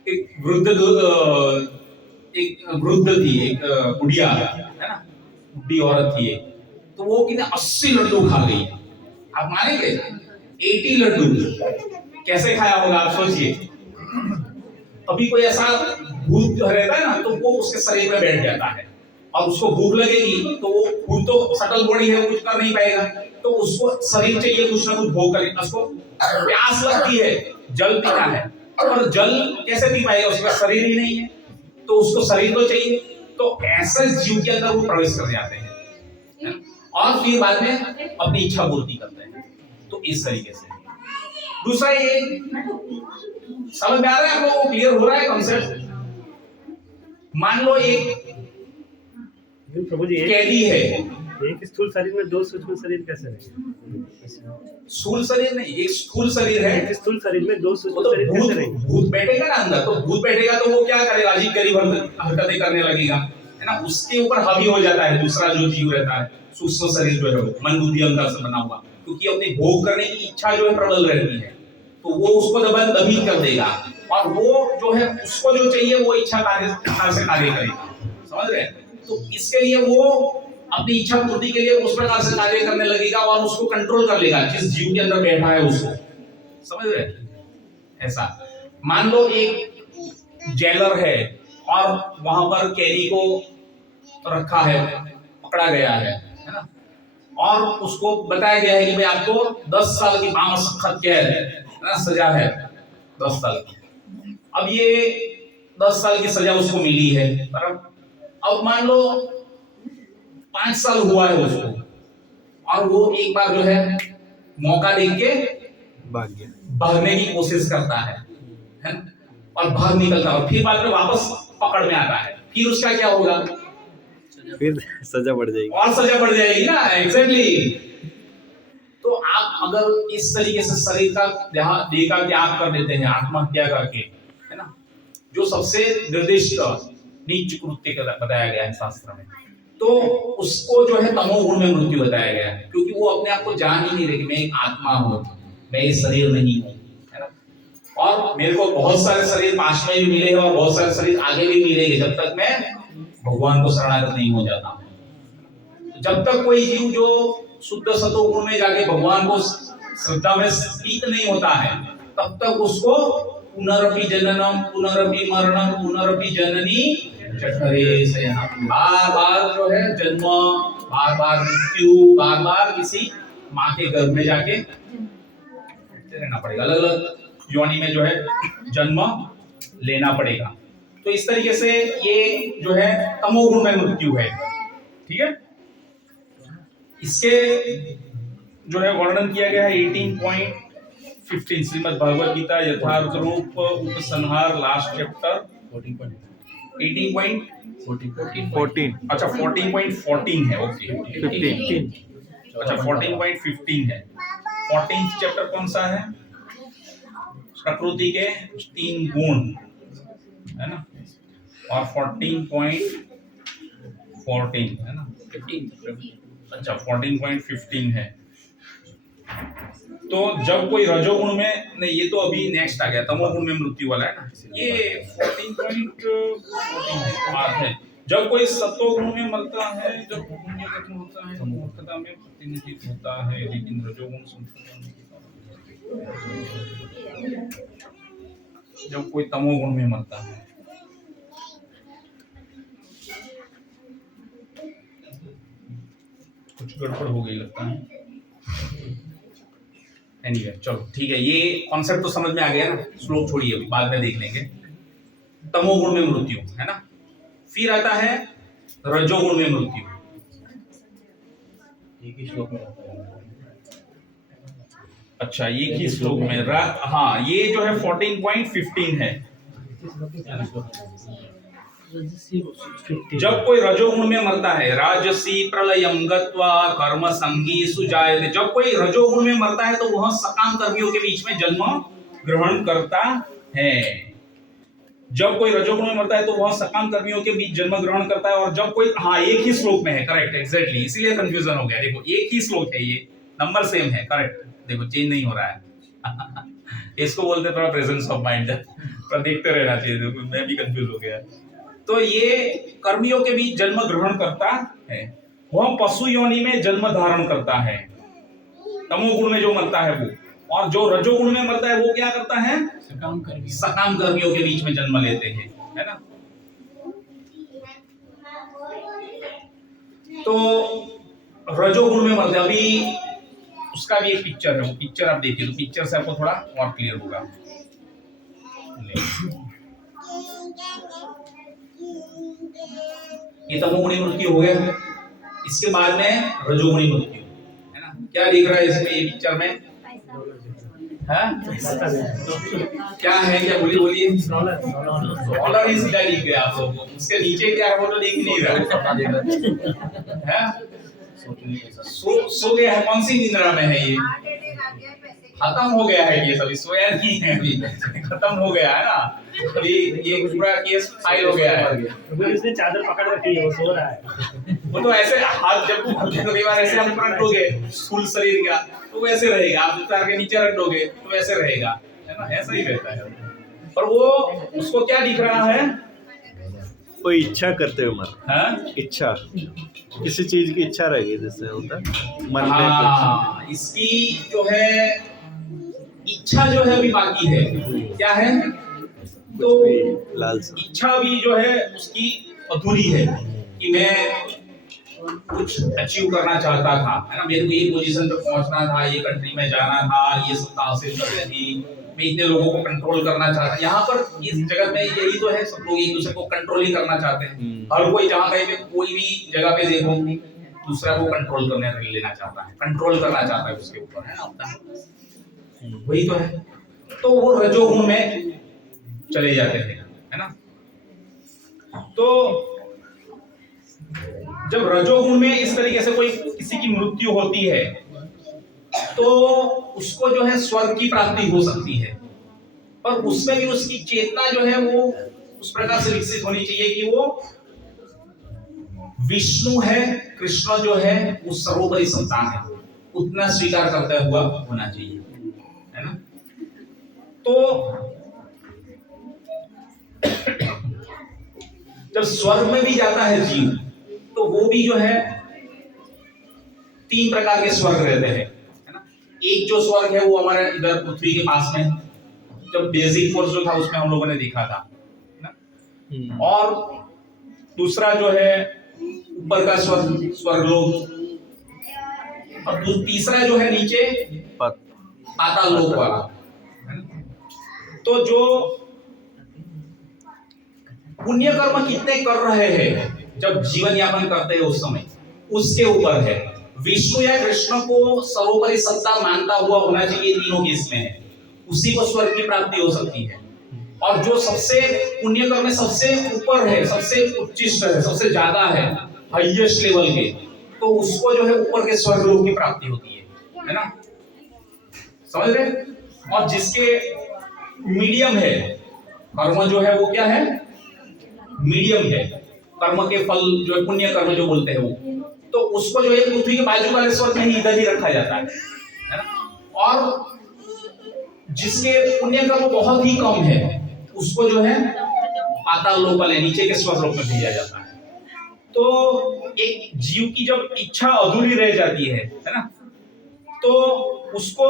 एक वृद्ध थी, एक बुढ़िया, है ना, बुढ़ी औरत थी एक, तो वो कितने 80 लड्डू खा गई। आप मानेंगे 80 लड्डू कैसे खाया होगा आप सोचिए। अभी कोई ऐसा भूत रहता है ना तो वो उसके शरीर में बैठ जाता है और उसको भूख लगेगी तो वो भूत तो सटल बॉडी है, कुछ कर नहीं पाएगा, तो उसको शरीर चाहिए कुछ ना कुछ भोग करे। उसको प्यास लगती है, जल पीना है, और जल कैसे पी पाएगा, उसका शरीर ही नहीं है, तो उसको शरीर तो चाहिए। तो ऐसे जीव के अंदर वो प्रवेश कर जाते हैं और फिर बाद में अपनी इच्छा पूर्ति करते हैं। तो इस तरीके से दूसरा ये समझ में आ रहा है आपको, क्लियर हो रहा है कॉन्सेप्ट? मान लो एक प्रभु जी कैदी है, एक स्थूल शरीर में 2 सूक्ष्म शरीर कैसे रहेंगे? स्थूल शरीर नहीं, एक स्थूल शरीर है, एक स्थूल शरीर में 2 सूक्ष्म तो शरीर कैसे रहेंगे? भूत बैठेगा ना अंदर, तो भूत बैठेगा तो वो क्या करेगा? अजीब गरीब हरकतें करने लगेगा, है ना? उसके ऊपर हावी हो जाता है दूसरा जो जीव रहता है, सूक्ष्म शरीर जो है वो मन बुद्धि अहंकार से बना हुआ, क्योंकि अपने भोग करने की इच्छा जो है प्रबल रहती है, तो वो उसको दबी कर देगा और वो जो है उसको जो चाहिए वो इच्छा कार्य से कार्य करेगा, समझ रहे हैं? तो इसके लिए वो अपनी इच्छा पूर्ति के लिए उस प्रकार से कार्य करने लगेगा और उसको कंट्रोल कर लेगा जिस जीव के अंदर बैठा है उसको, समझ रहे हैं? ऐसा मान लो एक जेलर है और वहां पर कैदी को रखा है, पकड़ा गया है ना, और उसको बताया गया है कि भाई आपको 10 साल की बामशक्कत कैद है, सजा है 10 साल की। अब ये 10 साल की सजा उसको मिली है, अब मान लो 5 साल हुआ है उसको, और वो एक बार जो है मौका देख के भाग गया। भागने की कोशिश करता है ना? और भाग निकलता है और फिर बाद में वापस पकड़ में आता है, फिर उसका क्या होगा? फिर सजा बढ़ जाएगी। और सजा बढ़ जाएगी ना। एग्जैक्टली। तो आप अगर इस तरीके से शरीर का देह का त्याग कर देते हैं आत्महत्या करके, है ना, जो सबसे निर्दिष्ट नीच कृत्य बताया गया है शास्त्र में, तो उसको जो है तमोगुण में मृत्यु बताया गया है, क्योंकि वो अपने आप को जान ही नहीं रही कि मैं एक आत्मा हूँ, मैं ये शरीर नहीं हूँ, है ना। और मेरे को बहुत सारे शरीर पास में भी मिले हैं और बहुत सारे शरीर आगे भी मिलेंगे जब तक मैं भगवान को शरणागत नहीं हो जाता। जब तक कोई जीव जो शुद्ध सतोगुण में जाके भगवान को श्रद्धा में स्थित नहीं होता है, तब तक उसको पुनरपि जननम पुनरपि मरणम पुनरपि जननी जठरे शयनम, बार बार जो है जन्म, बार बार मृत्यु, बार बार किसी माँ के गर्भ में जाके रहना पड़ेगा, अलग अलग योनि में जो है जन्म लेना पड़ेगा। तो इस तरीके से ये जो है तमोगुण में मृत्यु है। ठीक है, इसके जो है वर्णन किया गया है 18.15 श्रीमद् भगवद गीता यथार्थ रूप उपसंहार लास्ट चैप्टर 18.14 अच्छा 14.14 है। ओके 15 अच्छा 14.15 है। 14th चैप्टर कौन सा है? प्रकृति के 3 गुण, है ना, और 14.14 है ना, 15 अच्छा 14.15 है। तो जब कोई रजोगुण में, नहीं ये तो अभी नेक्स्ट आ गया, तमोगुण में मृत्यु वाला है ना, ये 14.14 है। जब कोई सत्वगुण में मरता है, जब पुण्य खत्म होता है, मूर्खता में प्रतिनिधित्व होता है, लेकिन रजोगुण जब कोई तमोगुण में मरता है। कुछ गड़बड़ हो गई लगता है। एनीवे चलो ठीक है, ये कॉन्सेप्ट तो समझ में आ गया ना, श्लोक छोड़िए अभी बाद में देख लेंगे। तमोगुण में मृत्यु है ना, फिर आता है रजोगुण में मृत्यु। एक ही श्लोक में अच्छा एक ही श्लोक में हाँ, ये जो है 14.15 है। जब कोई रजोगुण में मरता है, राजसी प्रलयम गत्वा कर्म संगी सुजायते, जब कोई रजोगुण में मरता है तो वह सकाम कर्मियों के बीच में जन्म ग्रहण करता है। जब कोई रजोगुण में मरता है तो वह सकाम कर्मियों के बीच जन्म ग्रहण करता है। और जब कोई, हाँ एक ही श्लोक में है, करेक्ट एग्जैक्टली, इसीलिए कंफ्यूजन हो गया। देखो एक ही श्लोक है, ये नंबर सेम है, करेक्ट, देखो चेंज नहीं हो रहा है। इसको बोलते थोड़ा प्रेजेंस ऑफ माइंड, पर देखते रहना चाहिए। देखो मैं भी कंफ्यूज हो गया। तो ये कर्मियों के बीच जन्म ग्रहण करता है, वह पशु योनि में जन्म धारण करता है, तमोगुण में जो मरता है वो। और जो रजोगुण में मरता है वो क्या करता है? सकाम कर्मियों के बीच में जन्म लेते हैं, है ना। तो रजोगुण में मरते, अभी उसका भी एक पिक्चर है, वो पिक्चर आप देखिए, तो पिक्चर से आपको थोड़ा और क्लियर होगा। ये तमोगुणी मृत्यु हो गया। इसके बाद में रजोगुणी मृत्यु, है ना। क्या दिख रहा है इसमें, ये पिक्चर में है? क्या है, क्या बोलिए डॉलर ही सीधा दिख गया आप लोगों को। उसके नीचे क्या है वो तो दिख नहीं रहा है। सो गया है, कौन सी निद्रा में है ये? खत्म हो गया है, ये सभी सोया नहीं है अभी, खत्म हो गया है ना। अभी ये पूरा केस फाइल हो गया है। इसने चादर पकड़ रखी है, वो सो रहा है। वो तो ऐसे हाथ जब कई बार ऐसे हम रख दोगे फुल शरीर का, तो वैसे रहेगा। आप उतार के नीचे रख दोगे तो वैसे रहेगा, है ना, ऐसा ही रहता है। और वो उसको क्या दिख रहा है? कोई इच्छा करते हुए मर, हाँ? इच्छा, किसी चीज की इच्छा रहेगी, जैसे होता है मरने हाँ, इसकी जो है इच्छा जो है अभी बाकी है। क्या है? तो लालसा, इच्छा भी जो है उसकी अधूरी है कि मैं कुछ अचीव करना चाहता था, है ना, मेरे को ये पोजीशन पे पहुंचना था, ये कंट्री में जाना था, ये सत्ता हासिल करनी थी, मैं इतने लोगों को कंट्रोल करना चाहता। यहाँ पर इस जगत में यही तो है, सब लोग एक दूसरे को कंट्रोल ही करना चाहते हैं। हर कोई जहाँ कहीं पे कोई भी जगह पे देखो दूसरा को कंट्रोल करने लेना चाहता है, कंट्रोल करना चाहता है उसके ऊपर, है ना अपना, वही तो है। तो वो रजोगुण में चले जाते हैं, है ना। तो जब रजोगुण में इस तरीके से कोई किसी की मृत्यु होती है तो उसको जो है स्वर्ग की प्राप्ति हो सकती है, पर उसमें भी उसकी चेतना जो है वो उस प्रकार से विकसित होनी चाहिए कि वो विष्णु है, कृष्ण जो है वो सर्वोपरि सत्ता है, उतना स्वीकार करता हुआ होना चाहिए, है ना। तो जब स्वर्ग में भी जाता है जीव तो वो भी जो है 3 प्रकार के स्वर्ग रहते हैं, है ना। एक जो स्वर्ग है वो हमारे इधर पृथ्वी के पास में, जब बेसिक कोर्स जो था उसमें हम लोगों ने देखा था, है ना। और दूसरा जो है ऊपर का स्वर्गलोक, और तीसरा जो है नीचे पाताल लोक वाला, है ना। तो जो पुण्य कर्म कितने कर रहे हैं जब जीवन यापन करते हैं उस समय, उसके ऊपर है। विष्णु या कृष्ण को सर्वोपरि सत्ता मानता हुआ होना चाहिए, तीनों केस में है, उसी को स्वर्ग की प्राप्ति हो सकती है। और जो सबसे पुण्य कर्म में सबसे ऊपर है, सबसे उच्चिष्ट है, सबसे ज्यादा है, हाईएस्ट लेवल के, तो उसको जो है ऊपर के स्वर्गलोक की प्राप्ति होती है ना, समझ रहे। और जिसके मीडियम है कर्म जो है वो क्या है, मीडियम है, कर्म के फल जो है पुण्य कर्म जो बोलते हैं वो, तो उसको जो है पृथ्वी के बाजू वाले स्वर्ग में ही इधर ही रखा जाता है ना। और जिसके पुण्य कर्म बहुत ही कम है उसको जो है पाताल लोक वाले नीचे के स्वर्गलोक में भेजा जाता है। तो एक जीव की जब इच्छा अधूरी रह जाती है ना, तो उसको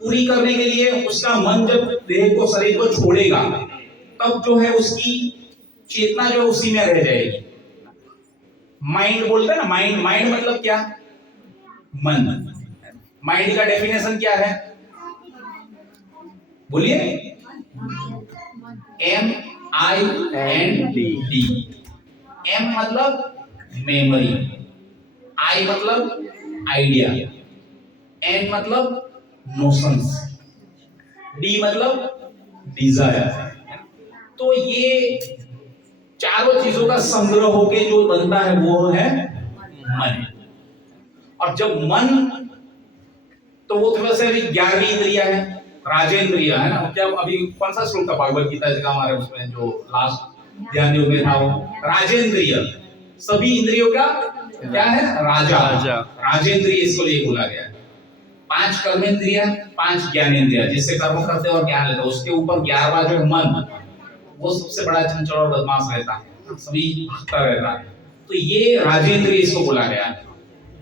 पूरी करने के लिए उसका मन जब देह को, शरीर को छोड़ेगा, तब जो है उसकी चेतना जो उसी में रह जाएगी। माइंड बोलते हैं ना, माइंड मतलब क्या, मन। माइंड का डेफिनेशन क्या है बोलिए, MIND। M मतलब मेमोरी, I मतलब आइडिया, N मतलब नोशंस, D मतलब डिजायर। तो ये चारों चीजों का संग्रह होके जो बनता है वो है मन। और जब मन, तो वो थोड़ा सा 11वीं इंद्रिया है, राजेंद्रिय, है ना। क्या अभी कौन सा श्लोक था भागवत गीता जी का हमारे उसमें जो लास्ट ध्यान योग में था, वो राजेंद्रिय, सभी इंद्रियों का क्या है, राजा। राजेंद्रिय इसको लिए बोला गया है। 5 कर्मेंद्रिय, 5 ज्ञानेंद्रिय, जिससे कर्म करते और ज्ञान लेते, उसके ऊपर 11वां जो है मन, वो सबसे बड़ा चंचल और बदमाश रहता है, सभी भागता रहता है। तो ये राजेंद्रिय इसको बोला गया है।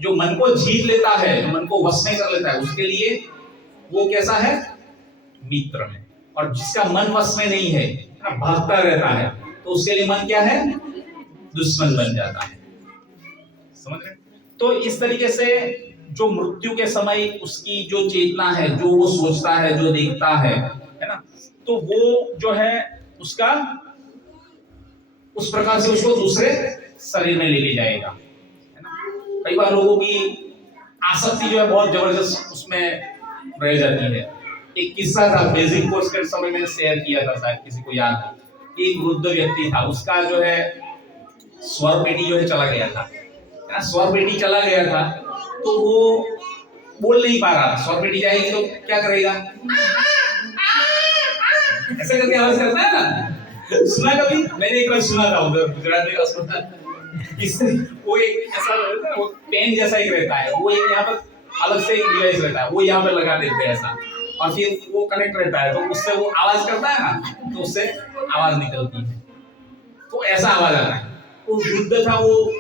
जो मन को जीत लेता है, जो मन को वश में कर लेता है, उसके लिए वो कैसा है, मित्र है। और जिसका मन वश में नहीं है, भागता रहता है, तो उसके लिए मन क्या है, दुश्मन बन जाता है, समझ रहे। तो इस तरीके से जो मृत्यु के समय उसकी जो चेतना है, जो वो सोचता है, जो देखता है ना, तो वो जो है उसका उस प्रकार से उसको दूसरे शरीर में लेके जाएगा, है ना। कई बार लोगों की आसक्ति जो है बहुत जबरदस्त उसमें रह जाती है। एक किस्सा था, बेसिक कोर्स के समय मैंने शेयर किया था, शायद किसी को याद है। एक वृद्ध व्यक्ति था, उसका जो है स्वर पेटी जो है चला गया था, है ना। स्वर पेटी चला गया था तो वो बोल नहीं पा रहा। स्वर पेटी जाएगी तो क्या करेगा, ऐसे करके आवाज करता है ना। सुना कभी, मैंने एक बार सुना था उधर गुजरात में अस्पताल, इससे वो एक ऐसा रहता है, वो पेन जैसा ही रहता है, वो एक यहाँ पर अलग से एक डिवाइस रहता है, वो यहाँ पर लगा देते हैं ऐसा, और फिर वो कनेक्ट रहता है, तो उससे वो आवाज करता है ना, तो उससे आवाज निकलती है, तो ऐसा आवाज आता है। वो वृद्ध था, वो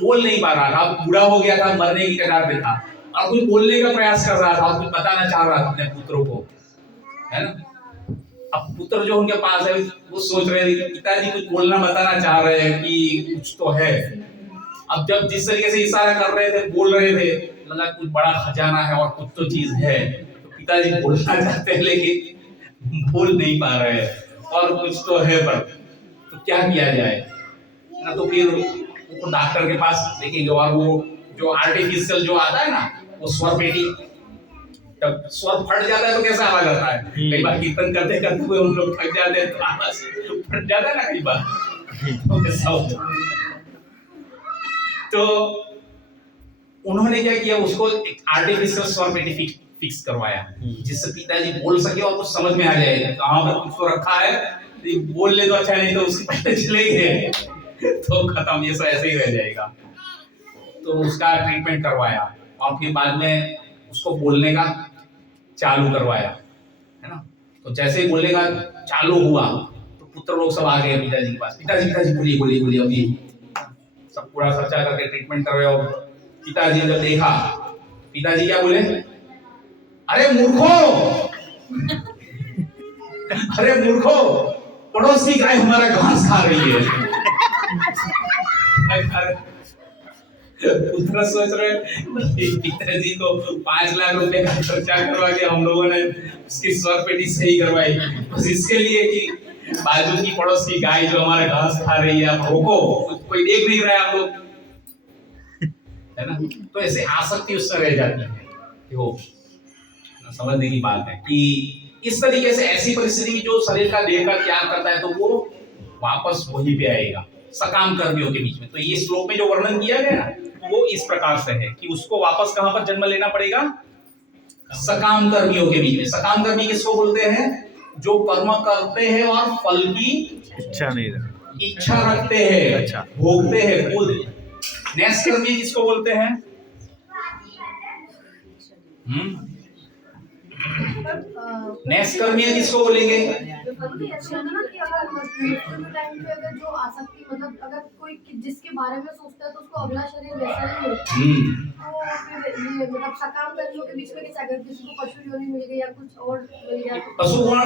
बोल नहीं पा रहा था, बूढ़ा हो गया था, मरने की कगार पे था, और कुछ बोलने का प्रयास कर रहा था, कुछ बताना चाह रहा था अपने पुत्रों को, है ना। अब पुत्र जो उनके पास है वो सोच रहे थे कि पिताजी कुछ बोलना बताना चाह रहे हैं कि कुछ तो है। अब जब जिस तरीके से इशारा कर रहे थे, बोल रहे थे, लगा कुछ बड़ा खजाना है और कुछ तो चीज है, तो पिताजी बोलना चाहते हैं लेकिन बोल नहीं पा रहे हैं, और कुछ तो है, पर तो क्या किया जाए ना। तो फिर वो डॉक्टर के पास देखेंगे और वो जो आर्टिफिशियल जो आता है ना वो स्वर पेटी, जब स्वर फट जाता है तो कैसा आवाज आता है, कई बार कीर्तन करते करते हुए हम लोग थक जाते हैं तो आवाज फट जाता है ना कई बार, तो कैसा होता है। तो उन्होंने क्या किया, उसको एक आर्टिफिशियल स्वर पेटी फिक्स करवाया जिससे पिताजी बोल सके और कुछ समझ में आ जाए कहाँ पर कुछ रखा है, तो बोल ले तो अच्छा, नहीं तो उसके पहले चले गए तो खत्म, ये सब ऐसे ही रह जाएगा। तो उसका ट्रीटमेंट करवाया और फिर बाद में उसको बोलने का चालू करवाया, है ना। तो जैसे ही बोलने का चालू हुआ तो पुत्र लोग सब आ गए पिताजी के पास, पिताजी पिताजी बोलिए बोलिए बोलिए, अभी सब पूरा खर्चा करके ट्रीटमेंट करवाया। और पिताजी ने जब देखा, पिताजी क्या बोले, अरे मूर्खो अरे मूर्खो, पड़ोसी गाय हमारा घास खा रही है। पुत्र सोच रहे पिताजी को 5 लाख रुपए का खर्चा करवा के हम लोगों ने उसकी स्वर पेटी सही करवाई बस इसके लिए कि बाजू की पड़ोस की गाय जो हमारा घास खा रही है आप रोको, कोई देख नहीं रहा है आप लोग, है ना। तो ऐसे आसक्ति उससे रह जाती है। देखो समझने की बात है कि इस तरीके से ऐसी परिस्थिति में जो शरीर का देह का त्याग करता है तो वो वापस वहीं पे आएगा सकाम कर्मियों के बीच में। तो ये श्लोक में जो वर्णन किया गया ना वो इस प्रकार से है कि उसको वापस कहां पर जन्म लेना पड़ेगा, सकाम कर्मियों के बीच में। सकाम कर्मी किसको बोलते हैं, जो कर्म करते हैं और फल की इच्छा रखते हैं, अच्छा। भोगते हैं खुद। नैष्कर्मी किसको बोलते हैं, नैष्कर्मी किसको बोलेंगे, अच्छा ना कि अगर मृत्यु के टाइम पे अगर जो आसक्ति मतलब अगर कोई जिसके बारे में सोचता है तो उसको अगला शरीर वैसा ही होता है। तो फिर ये मतलब सकाम कर्मियों के बीच में कैसे, अगर किसी को पशु योनि मिल गई या कुछ और मिल गया,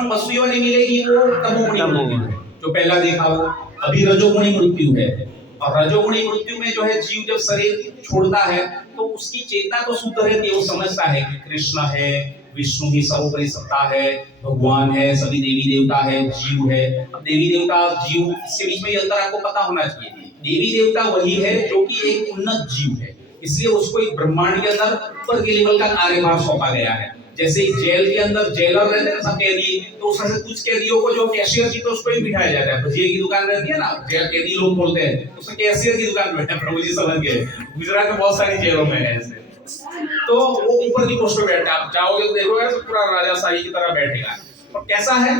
पशु योनि मिलेगी वो तमोगुणी जो पहला देखा वो। अभी रजोगुणी मृत्यु है और रजोगुणी मृत्यु में जो है जीव जब शरीर छोड़ता है तो उसकी चेतना तो शुद्ध रहती है, वो समझता है कि कृष्ण है, विष्णु ही सर्वोपरि सत्ता है, भगवान है, सभी देवी देवता है, जीव है। अब देवी देवता जीव इसके बीच में ये अंतर आपको पता होना चाहिए। देवी देवता वही है जो कि एक उन्नत जीव है, इसलिए उसको एक ब्रह्मांड के अंदर ऊपर के लेवल का कार्यभार सौंपा गया है। जैसे जेल के अंदर जेलर रहते हैं सब कैदी, तो उसमें कुछ कैदियों को जो कैशियर की तो उसको ही बिठाया जाता है। भजिए की दुकान रहती है ना, जेल कैदी लोग खोलते हैं, उसमें कैशियर की दुकान में प्रभु जी समझ गए। गुजरात में बहुत सारी जेलों में है ऐसे, तो वो ऊपर की पोस्ट पे बैठा, आप जाओगे तो देखोगे तो पूरा राजाशाही की तरह बैठेगा। और कैसा है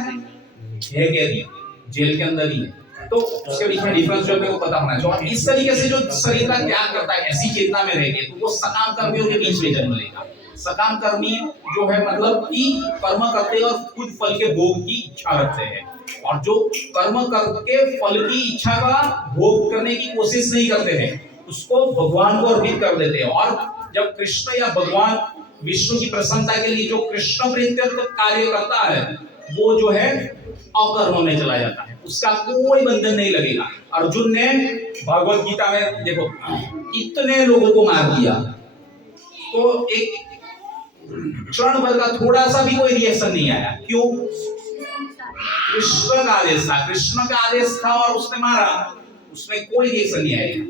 कैदी, जेल के अंदर ही है, तो उसके बीच में डिफरेंस जो है वो पता होना चाहिए। और इस तरीके से जो शरीर का त्याग करता है ऐसी चेतना में रह के, तो वो सकाम कर्मियों के बीच में जन्म लेगा। सकाम कर्मी जो है मतलब कि कर्म करते हैं और खुद फल के भोग की इच्छा रखते हैं, और जो कर्म करके फल की इच्छा का भोग करने की कोशिश नहीं करते हैं उसको भगवान को अर्पित कर देते हैं। और जब कृष्ण या भगवान विष्णु की प्रसन्नता के लिए जो कृष्ण प्रीत्यर्थ कार्य करता है वो जो है अकर्म में चला जाता है, उसका कोई बंधन नहीं लगेगा। अर्जुन ने भगवत गीता में देखो इतने लोगों को मार दिया तो एक क्षण भर का थोड़ा सा भी कोई रिएक्शन नहीं आया। क्यों? कृष्ण का आदेश था, कृष्ण का आदेश था और उसने मारा, उसमें कोई रिएक्शन नहीं आएगा।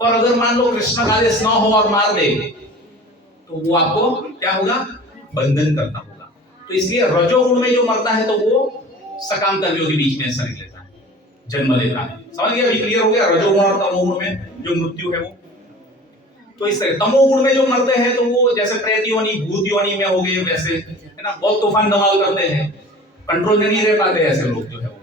पर अगर मान लो कृष्ण का आदेश ना हो और मार दे तो वो आपको क्या होगा, बंधन करना होगा। तो इसलिए रजोगुण में जो मरता है तो वो सकाम कर्मियों के बीच में शरीर लेता है, जन्म लेता है। समझ गया? अभी क्लियर हो गया रजोगुण और तमोगुण में जो मृत्यु है वो। तो इस तरह तमोगुण में जो मरते हैं तो वो जैसे प्रेत योनि भूत योनि में हो गए वैसे, है ना, बहुत तूफान धमाल करते हैं, कंट्रोल में नहीं रह पाते ऐसे लोग जो है वो,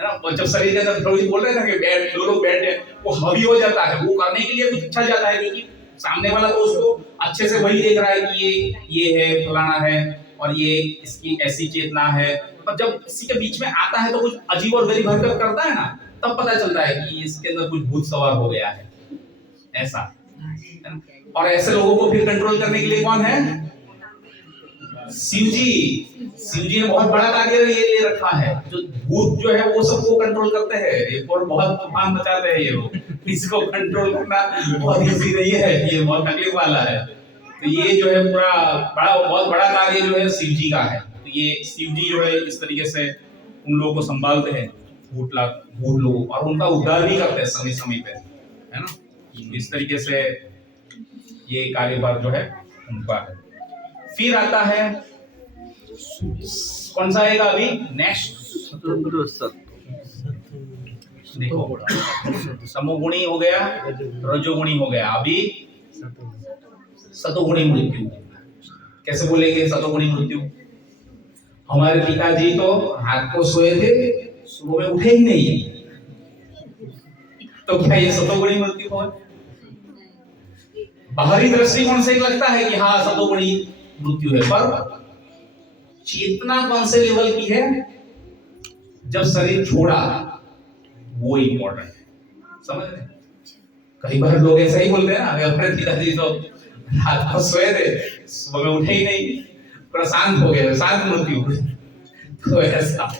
है ना। जब शरीर के अंदर थोड़ी बोल रहे थे कि बैठ, दो लोग बैठ जाए, वो हावी हो जाता है, वो करने के लिए कुछ इच्छा जाता है क्योंकि सामने वाला तो उसको अच्छे से वही देख रहा है कि ये है फलाना है और ये इसकी ऐसी चेतना है। पर जब किसी के बीच में आता है तो कुछ अजीब और गरीब हरकत करता है ना, तब पता चलता है कि इसके अंदर कुछ भूत सवार हो गया है, ऐसा। और ऐसे लोगों को फिर कंट्रोल करने के लिए कौन है? शिव जी। शिव जी ने बहुत बड़ा कार्य ये रखा है, जो भूत जो है वो सबको कंट्रोल करते हैं और बहुत तूफान मचाते हैं ये लोग। इसको कंट्रोल करना बहुत इजी नहीं है, ये बहुत तकलीफ वाला है। तो ये जो है पूरा बहुत बड़ा कार्य जो है शिव जी का है। तो ये शिव जी जो है इस तरीके से उन लोगों को संभालते हैं, भूत लोगों, और उनका उद्धार भी करते हैं समय समय पे। है ना। इस तरीके से ये कार्यभार जो है उनका है। फिर आता है कौन सा आएगा अभी नेक्स्ट, स्वतंत्र सत्व। देखो तमोगुणी हो गया, रजोगुणी हो गया, अभी सतोगुणी मृत्यु। कैसे बोलेंगे सतोगुणी मृत्यु? हमारे पिताजी तो रात को सोए थे, सुबह में उठे ही नहीं, तो क्या ये सतोगुणी मृत्यु हो? बाहरी दृष्टिकोण से लगता है कि हाँ सतोगुणी मृत्यु है, पर चेतना कौन से लेवल की है? जब शरीर छोड़ा वो इम्पोर्टेंट है, समझ रहे? कई बार लोग ऐसा ही बोलते हैं ना, हमारे पिताजी तो रात को सोए थे, सुबह में उठे ही नहीं, प्रशांत हो गए, शांत मृत्यु। तो ऐसा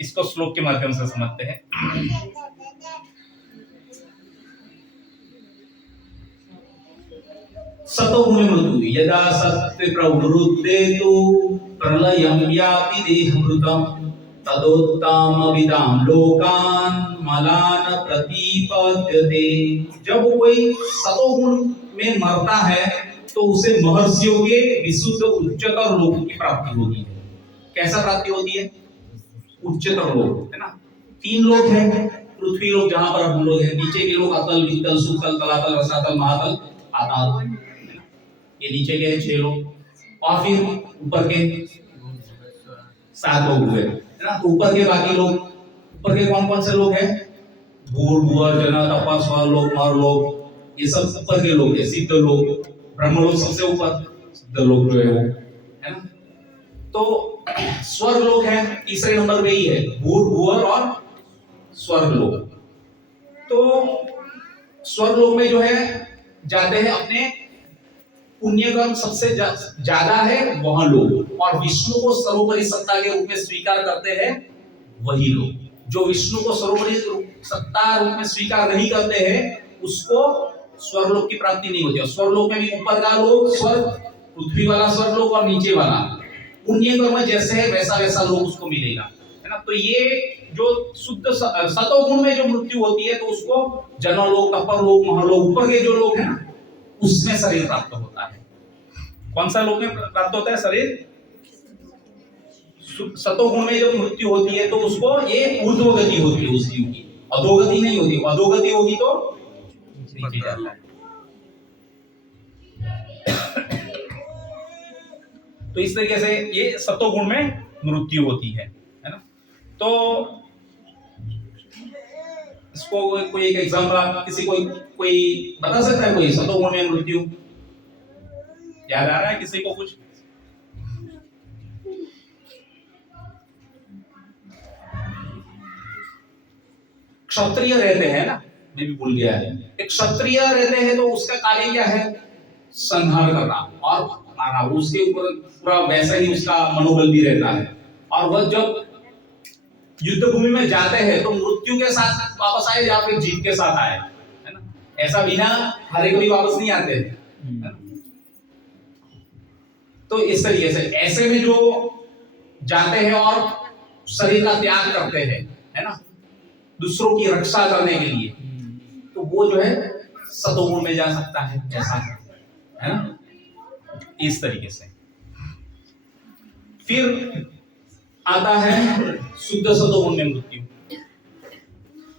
इसको श्लोक के माध्यम से समझते हैं। सतोगुणी मृत्यु यदा सत्त्वे प्रवृत्ते तु प्रलयं याति देहभृतं तदोत्तमविदां लोकान् मलान प्रतिपद्यते। जब कोई सतोगुण में मरता है तो उसे महर्षियों के विशुद्ध उच्चतर लोक की प्राप्ति होती है। कैसा प्राप्ति होती है? उच्चतर लोक, है ना। 3 लोक है, पृथ्वी लोक जहां पर हम लोग हैं, नीचे के लोग अतल, वितल, सुतल, तलातल, रसातल, महातल, आताल, ये नीचे के 6 लोग, और फिर ऊपर के 7 लोग हुए, है ना। तो ऊपर के बाकी लोग, ऊपर के कौन कौन से लोग हैं? भूर, भुवर, जन, तप, स्वर लोक, मर लोक, ये सब ऊपर के लोग है। सिद्ध लोग, ब्रह्म लोक सबसे ऊपर, सिद्ध लोक जो है वो, है ना। तो स्वर्ग लोक है तीसरे नंबर पे ही है, भूर, भुवर और स्वर्ग लोक। तो स्वर्ग लोक में जो है जाते हैं अपने पुण्य कर्म सबसे ज्यादा है वहां लोग, और विष्णु को सर्वोपरि सत्ता के रूप में स्वीकार करते हैं वही लोग। जो विष्णु को सर्वोपरि सत्ता रूप में स्वीकार नहीं करते हैं उसको स्वर्गलोक की प्राप्ति नहीं होती। स्वर्गलोक में भी ऊपर का लोक स्वर्ग, पृथ्वी वाला स्वर्गलोक और नीचे वाला पुण्य कर्म जैसे है वैसा वैसा लोक उसको मिलेगा, है ना। तो ये जो शुद्ध सतोगुण में जो मृत्यु होती है तो उसको जनलोक, अपर लोक, महालोक, ऊपर के जो लोग हैं ना उसमें शरीर प्राप्त होता है। कौन सा लोक में प्राप्त होता है शरीर? सतोगुण में जब मृत्यु होती है तो उसको ये ऊर्ध्वगति होती है, उस जीव की अधोगति नहीं होती। अधोगति होगी तो नीचे जाता है। तो इस तरीके से ये सतोगुण में मृत्यु होती है ना। तो इसको कोई एक एग्जांपल किसी कोई बता सकता है? कोई सतोगुण में मृत्यु याद आ रहा है किसी को? कुछ क्षत्रिय रहते हैं ना, मैं भी भूल गया है। एक क्षत्रिय रहते हैं तो उसका कार्य क्या है? संहार करना और मारना। उसके ऊपर पूरा वैसा ही उसका मनोबल भी रहता है। और वह जब युद्ध भूमि में जाते हैं तो मृत्यु के साथ वापस आए या फिर जीत के साथ आए, है ना। ऐसा बिना हारे कभी वापस नहीं आते, है ना। तो इस तरीके से ऐसे में जो जाते हैं और शरीर का त्याग करते हैं, है ना, दूसरों की रक्षा करने के लिए, तो वो जो है सतोगुण में जा सकता है, ऐसा है ना। इस तरीके से फिर आता है शुद्ध सतोगुण में मृत्यु।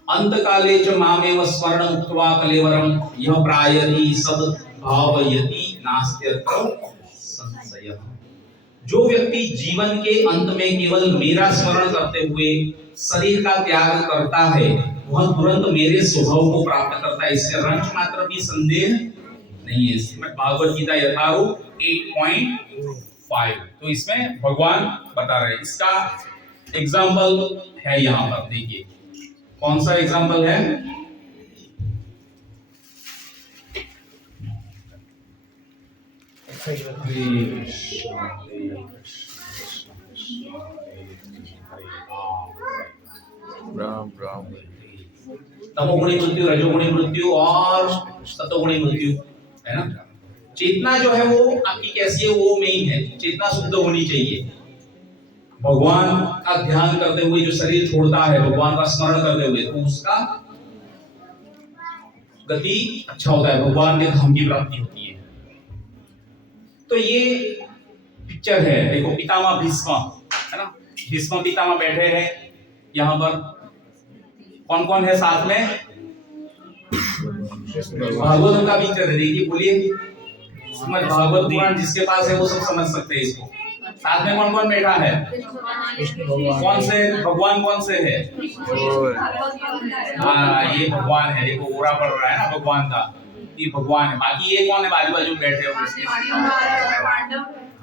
अंत काले च मामेव स्मरण मुक्त्वा कलेवरम यह प्रायति सद्भावयति नास्त्यत्र संशयः। जो व्यक्ति जीवन के अंत में केवल मेरा स्मरण करते हुए शरीर का त्याग करता है वह तुरंत मेरे स्वभाव को प्राप्त करता है, इससे रंच मात्र भी संदेह नहीं है। श्रीमद् भागवत गीता यथारूप 8.5। तो इसमें भगवान बता रहे हैं। इसका एग्जाम्पल है यहाँ पर, देखिए कौन सा एग्जाम्पल है? राम राम। तमोगुणी मृत्यु, रजोगुणी मृत्यु और सतोगुणी मृत्यु, है ना। चेतना जो है वो आपकी कैसी है? वो मेन है। चेतना शुद्ध होनी चाहिए। भगवान का ध्यान करते हुए जो शरीर छोड़ता है, भगवान का स्मरण करते हुए, तो उसका गति अच्छा होता है, भगवान के धाम की प्राप्ति होती है। तो ये पिक्चर है, देखो पितामह भीष्म है ना, भीष्म पितामह बैठे हैं यहाँ पर। कौन कौन है साथ में? भागवत का पिक्चर है, देखिए बोलिए। श्रीमद् भागवत पुराण जिसके पास है वो सब समझ सकते हैं इसको। साथ में कौन कौन बैठा है? कौन से भगवान, कौन से है? हाँ ये भगवान है, देखो ओरा पड़ रहा है ना भगवान का, ये भगवान है। बाकी ये कौन है बाजू बाजू बैठे हो?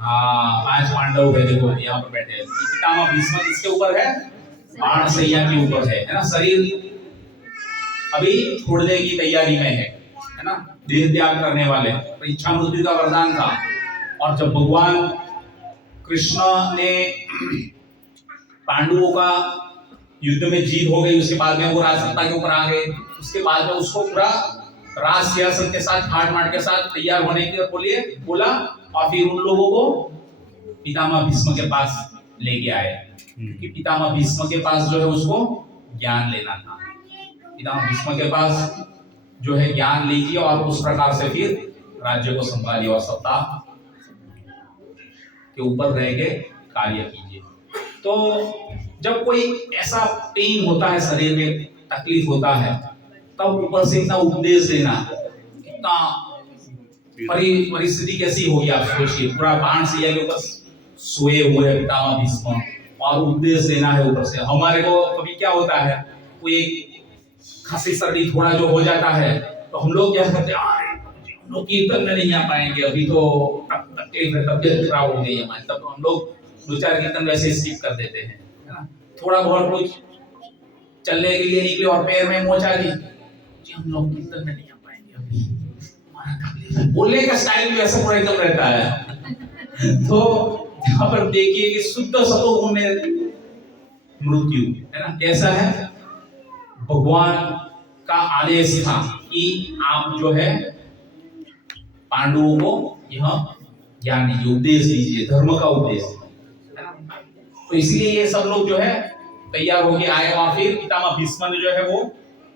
हाँ 5 पांडव है, देखो यहाँ पर बैठे हैं। पितामह भीष्म किसके ऊपर है? बाण सैया के ऊपर है ना। शरीर अभी छोड़ने की तैयारी में है ना, देह त्याग करने वाले। तो इच्छा मृत्यु का वरदान था, और जब भगवान कृष्ण ने पांडवों का युद्ध में जीत हो गई, उसके बाद में वो राजसत्ता के ऊपर आ गए। उसके बाद में उसको पूरा राज सिंहासन के साथ घाट माट के साथ तैयार होने के बोला, और फिर उन लोगों को पितामह भीष्म के पास लेके आए, क्योंकि पितामह भीष्म के पास जो है उसको ज्ञान लेना था। पितामह भीष्म के पास जो है ज्ञान लीजिए और उस प्रकार से फिर राज्य को संभालिए और सत्ता के ऊपर रह के कार्य कीजिए। तो जब कोई ऐसा पेन होता है, शरीर में तकलीफ होता है, तब ऊपर से इतना उपदेश देना, इतना परिस्थिति कैसी होगी आप सोचिए। पूरा बाण सैया के ऊपर सोए हुए पितामह भीष्म, और उपदेश देना है ऊपर से। हमारे को कभी क्या होता है, कोई खांसी सर्दी थोड़ा जो हो जाता है, तो हम लोग क्या करते हैं, हम लोग कीर्तन में नहीं आ पाएंगे, अभी तो तबियत खराब हो गई हमारी, तब हम लोग 2-4 कीर्तन वैसे स्किप कर देते हैं, है ना। थोड़ा बहुत कुछ चलने के लिए निकले और पैर में मोच आ गई, हम लोग कीर्तन में नहीं आ पाएंगे अभी, हमारा तकलीफ है। बोलने का स्टाइल भी ऐसा पूरा एकदम रहता है। तो यहाँ पर देखिए कि शुद्ध सतोगुण में मृत्यु है ना, कैसा है? भगवान का आदेश था कि आप जो है पांडवों को यह ज्ञान दीजिए, उपदेश दीजिए, धर्म का उपदेश है ना। तो इसलिए ये सब लोग जो है तैयार होके आए, और फिर पितामह भीष्म ने जो है वो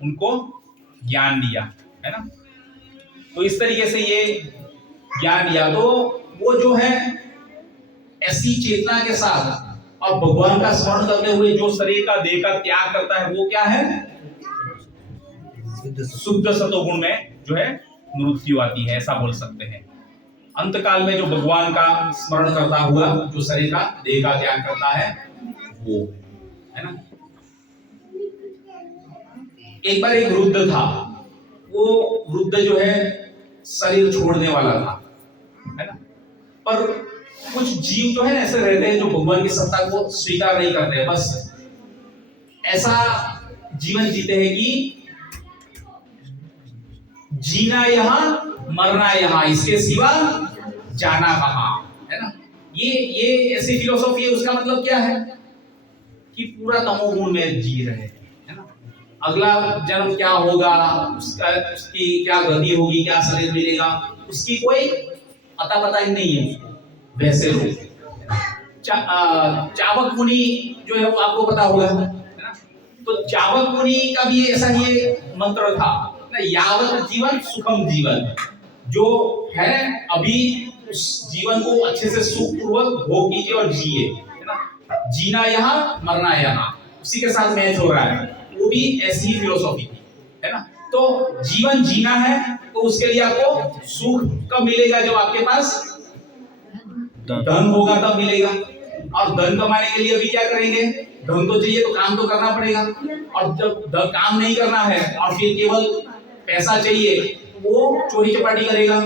उनको ज्ञान दिया है ना। तो इस तरीके से ये ज्ञान दिया, तो वो जो है ऐसी चेतना के साथ और भगवान का स्मरण करते हुए जो शरीर का देह का त्याग करता है, वो क्या है? शुद्ध सतोगुण में जो है मृत्यु आती है, ऐसा बोल सकते हैं। अंत काल में जो भगवान का स्मरण करता हुआ जो शरीर का देह का त्याग करता है, वो है ना। एक बार एक वृद्ध था, वो वृद्ध जो है शरीर छोड़ने वाला था, है ना। पर कुछ जीव जो है ऐसे रहते हैं जो भगवान की सत्ता को स्वीकार नहीं करते, बस ऐसा जीवन जीते हैं कि जीना यहाँ मरना यहाँ, इसके सिवा जाना कहाँ, है ना। ये ऐसी फिलोसॉफी है। उसका मतलब क्या है कि पूरा तमोगुण में जी रहे हैं, है ना। अगला जन्म क्या होगा, उसकी क्या गति होगी, क्या शरीर मिलेगा, उसकी कोई अता पता ही नहीं है उसको। वैसे लोग चावक मुनि जो है वो आपको पता होगा, है ना। तो चावक मुनि का भी ऐसा ही मंत्र था, यावत जीवन सुखम जीवन, जो है अभी उस जीवन को अच्छे से सुखपूर्वक भोग कीजिए और जिए, है ना। जीना यहाँ मरना यहाँ, उसी के साथ मैच हो रहा है। वो भी ऐसी ही फिलोसॉफी थी, है ना। तो जीवन जीना है तो उसके लिए आपको सुख कब मिलेगा? जब आपके पास धन होगा तब मिलेगा। और धन कमाने के लिए अभी क्या करेंगे? धन तो चाहिए, तो काम तो करना पड़ेगा। और जब काम नहीं करना है और फिर केवल पैसा चाहिए, वो चोरी चपाटी करेगा,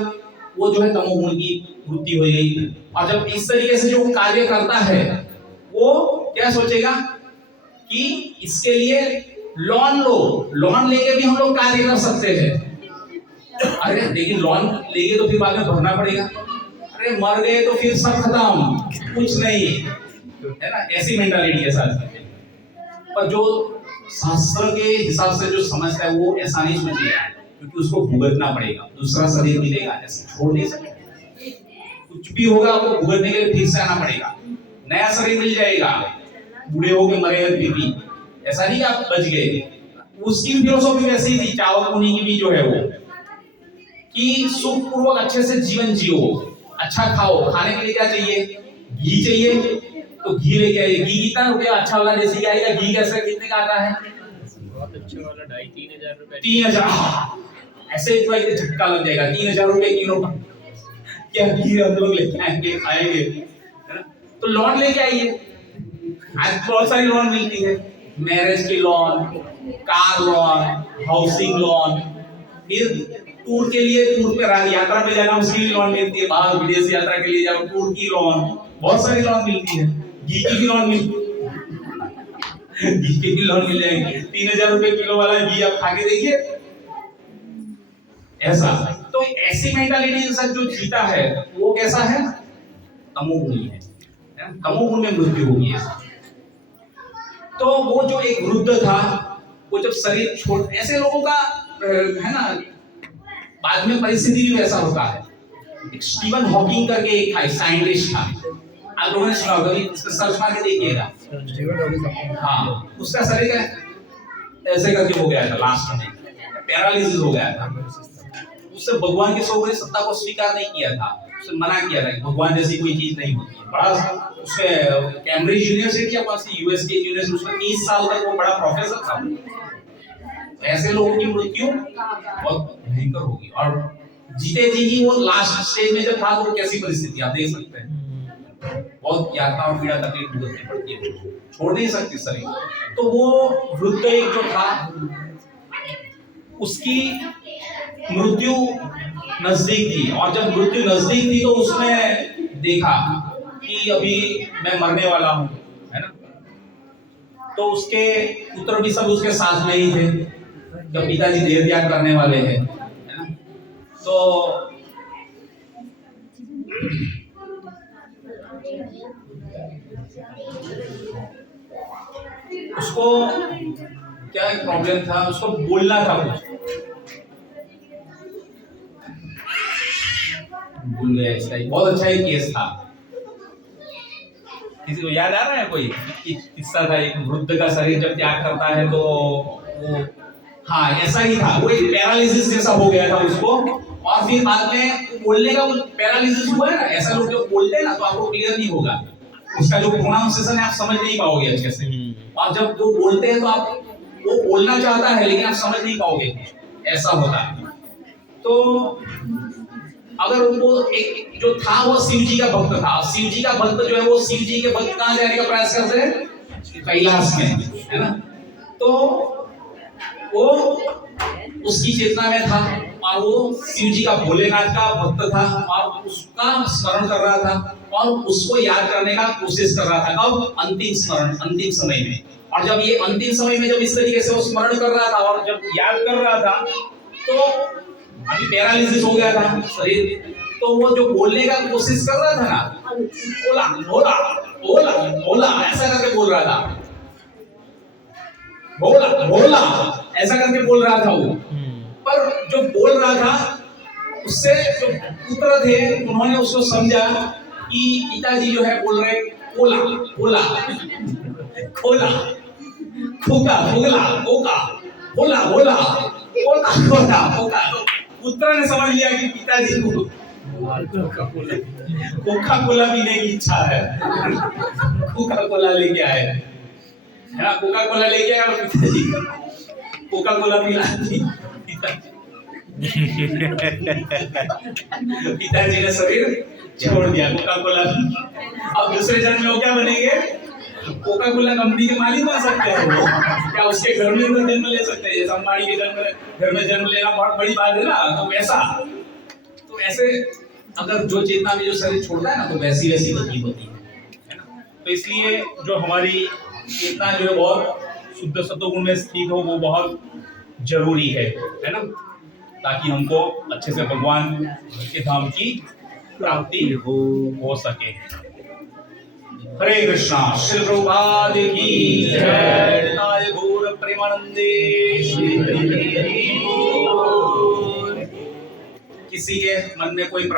वो जो है तमोगुण की वृत्ति हो गई। और जब इस तरीके से जो कार्य करता है, वो क्या सोचेगा कि इसके लिए लोन लो, लोन लेके भी हम लोग कार्य कर सकते हैं। अरे लेकिन लोन लेके तो फिर बाद में भरना पड़ेगा। अरे मर गए तो फिर सब खत्म, कुछ नहीं, है ना। ऐसी मेंटालिटी के साथ। पर जो शास्त्र के हिसाब से जो समझता है वो ऐसा नहीं सोचेगा, क्योंकि उसको भुगतना पड़ेगा, दूसरा शरीर मिलेगा, ऐसे छोड़ नहीं सकता। कुछ भी होगा आपको भुगतने के लिए फिर से आना पड़ेगा, नया शरीर मिल जाएगा, बूढ़े हो गए मरे फिर भी ऐसा नहीं कि आप बच गए। उसकी फिलोसॉफी वैसी थी, चावक मुनि की भी जो है वो कि सुखपूर्वक अच्छे से जीवन जियो, अच्छा खाओ। खाने के लिए क्या चाहिए? घी चाहिए, तो घी लेके आइए। घी कितना रुपया अच्छा वाला देसी गाय का घी कैसे कितने का आता है? बहुत अच्छा वाला 2,500-3,000 रुपए। 3,000। ऐसे तो एक झटका लग जाएगा। 3,000 रुपए किलो का क्या घी हम लोग लेके आएंगे, खाएंगे, है ना? तो लोन लेके आइए। आज बहुत सारी लोन मिलती है, मैरिज की loan, car loan, housing loan, फिर टूर के लिए, टूर पे यात्रा पे जाना उसकी भी लोन मिलती है। बाहर विदेश यात्रा के लिए जाओ, टूर की लोन, बहुत सारी लोन मिलती है। घी की भी लोन मिलती है, घी की भी लोन मिल जाएगी। 3,000 रुपए किलो वाला घी आप खा के देखिए। ऐसा तो ऐसी मेंटालिटी के साथ जो जीता है वो कैसा है? तमोगुणी है। तमोगुण में मृत्यु होगी। तो वो जो एक वृद्ध था, वो जब शरीर छोड़, ऐसे लोगों का है ना, बाद में परिस्थिति भी वैसा होता है। एक स्टीवन हॉकिंग करके एक था, साइंटिस्ट था, आप लोगों ने सुना होगा, इसमें सर्च मार के देखिएगा। हाँ, उसका शरीर ऐसे करके हो गया था, लास्ट में पैरालिसिस हो गया था। उससे भगवान की सोवरेन सत्ता को स्वीकार नहीं किया था, उससे मना किया था कि भगवान जैसी कोई चीज नहीं होती। बड़ा उसके कैम्ब्रिज यूनिवर्सिटी या पास यूएस की यूनिवर्सिटी, उसमें 30 साल तक वो बड़ा प्रोफेसर था। ऐसे लोगों की मृत्यु बहुत भयंकर होगी। और जीते जी ही वो लास्ट स्टेज में जब था तो कैसी परिस्थिति आप देख सकते हैं। बहुत यातना और पीड़ा तकलीफ भुगतनी पड़ती है, छोड़ नहीं सकती शरीर। तो वो वृद्ध एक जो था, उसकी मृत्यु नजदीक थी, और जब मृत्यु नजदीक थी तो उसने देखा कि अभी मैं मरने वाला हूं, है ना। तो उसके पुत्र भी सब उसके साथ में ही थे, जब पिताजी देह त्याग करने वाले हैं, है ना। तो उसको क्या प्रॉब्लम था, उसको बोलना था कुछ, भूल गया। इसका बहुत अच्छा एक केस था। किसी को याद आ रहा है कोई किस्सा था? एक वृद्ध का शरीर जब त्याग करता है तो वो, हाँ ऐसा ही था, वो एक पैरालिसिस जैसा हो गया था उसको। और फिर बाद में बोलने का कुछ पैरालिसिस हुआ है ना, ऐसा लोग जो बोलते हैं ना तो आपको क्लियर नहीं होगा, उसका जो प्रोनाउंसिएशन है आप समझ नहीं पाओगे अच्छे से। और जब वो बोलते हैं तो आप, वो बोलना चाहता है लेकिन आप समझ नहीं पाओगे, ऐसा होता है। तो अगर उनको एक जो था वो शिव जी का भक्त था, शिव जी का भक्त जो है वो शिव जी के भक्त कहाँ जाने का प्रयास करते हैं? कैलाश में, है ना। तो वो उसकी चेतना में था और वो शिव जी का भोलेनाथ का भक्त था और उसका स्मरण कर रहा था और उसको याद करने का कोशिश कर रहा था। कब? अंतिम स्मरण, अंतिम समय में। और जब ये अंतिम समय में जब इस तरीके से वो स्मरण कर रहा था और जब याद कर रहा था तो अभी पैरालिसिस हो गया था शरीर। तो वो जो बोलने का कोशिश कर रहा था ना, बोला बोला बोला बोला ऐसा करके बोल रहा था, बोला बोला ऐसा करके बोल रहा था वो। पर जो बोल रहा था उससे जो पुत्र थे उन्होंने उसको समझा कि पिताजी जो है बोल रहे बोला बोला खोला खोका खोला कोका बोला बोला बोला खोला कोका। पुत्र ने समझ लिया कि पिताजी को कोका कोला पीने की इच्छा है, कोका कोला लेके आए, है ना। कोका कोला लेके आया और पिताजी कोका कोला पिला दी। पिताजी ने शरीर छोड़ दिया, कोका कोला। अब दूसरे जन्म में वो क्या बनेंगे? कोका कोला कंपनी के मालिक बन सकते हैं वो। क्या उसके घर में तो जन्म ले सकते हैं? जैसे अंबानी के घर में जन्म लेना बहुत बड़ी बात है ना। तो वैसा, तो ऐसे अगर जो चेतना में जो शरीर छोड़ता है ना तो वैसी वैसी गति होती है ना। तो इसलिए जो हमारी चेतना जो है बहुत शुद्ध सत्वगुण में स्थित हो वो बहुत जरूरी है ना, ताकि हमको अच्छे से भगवान के धाम की प्राप्ति हो सके। हरे कृष्णा। श्री प्रभुपाद की जय। गौर प्रेमानंदे। किसी के मन में कोई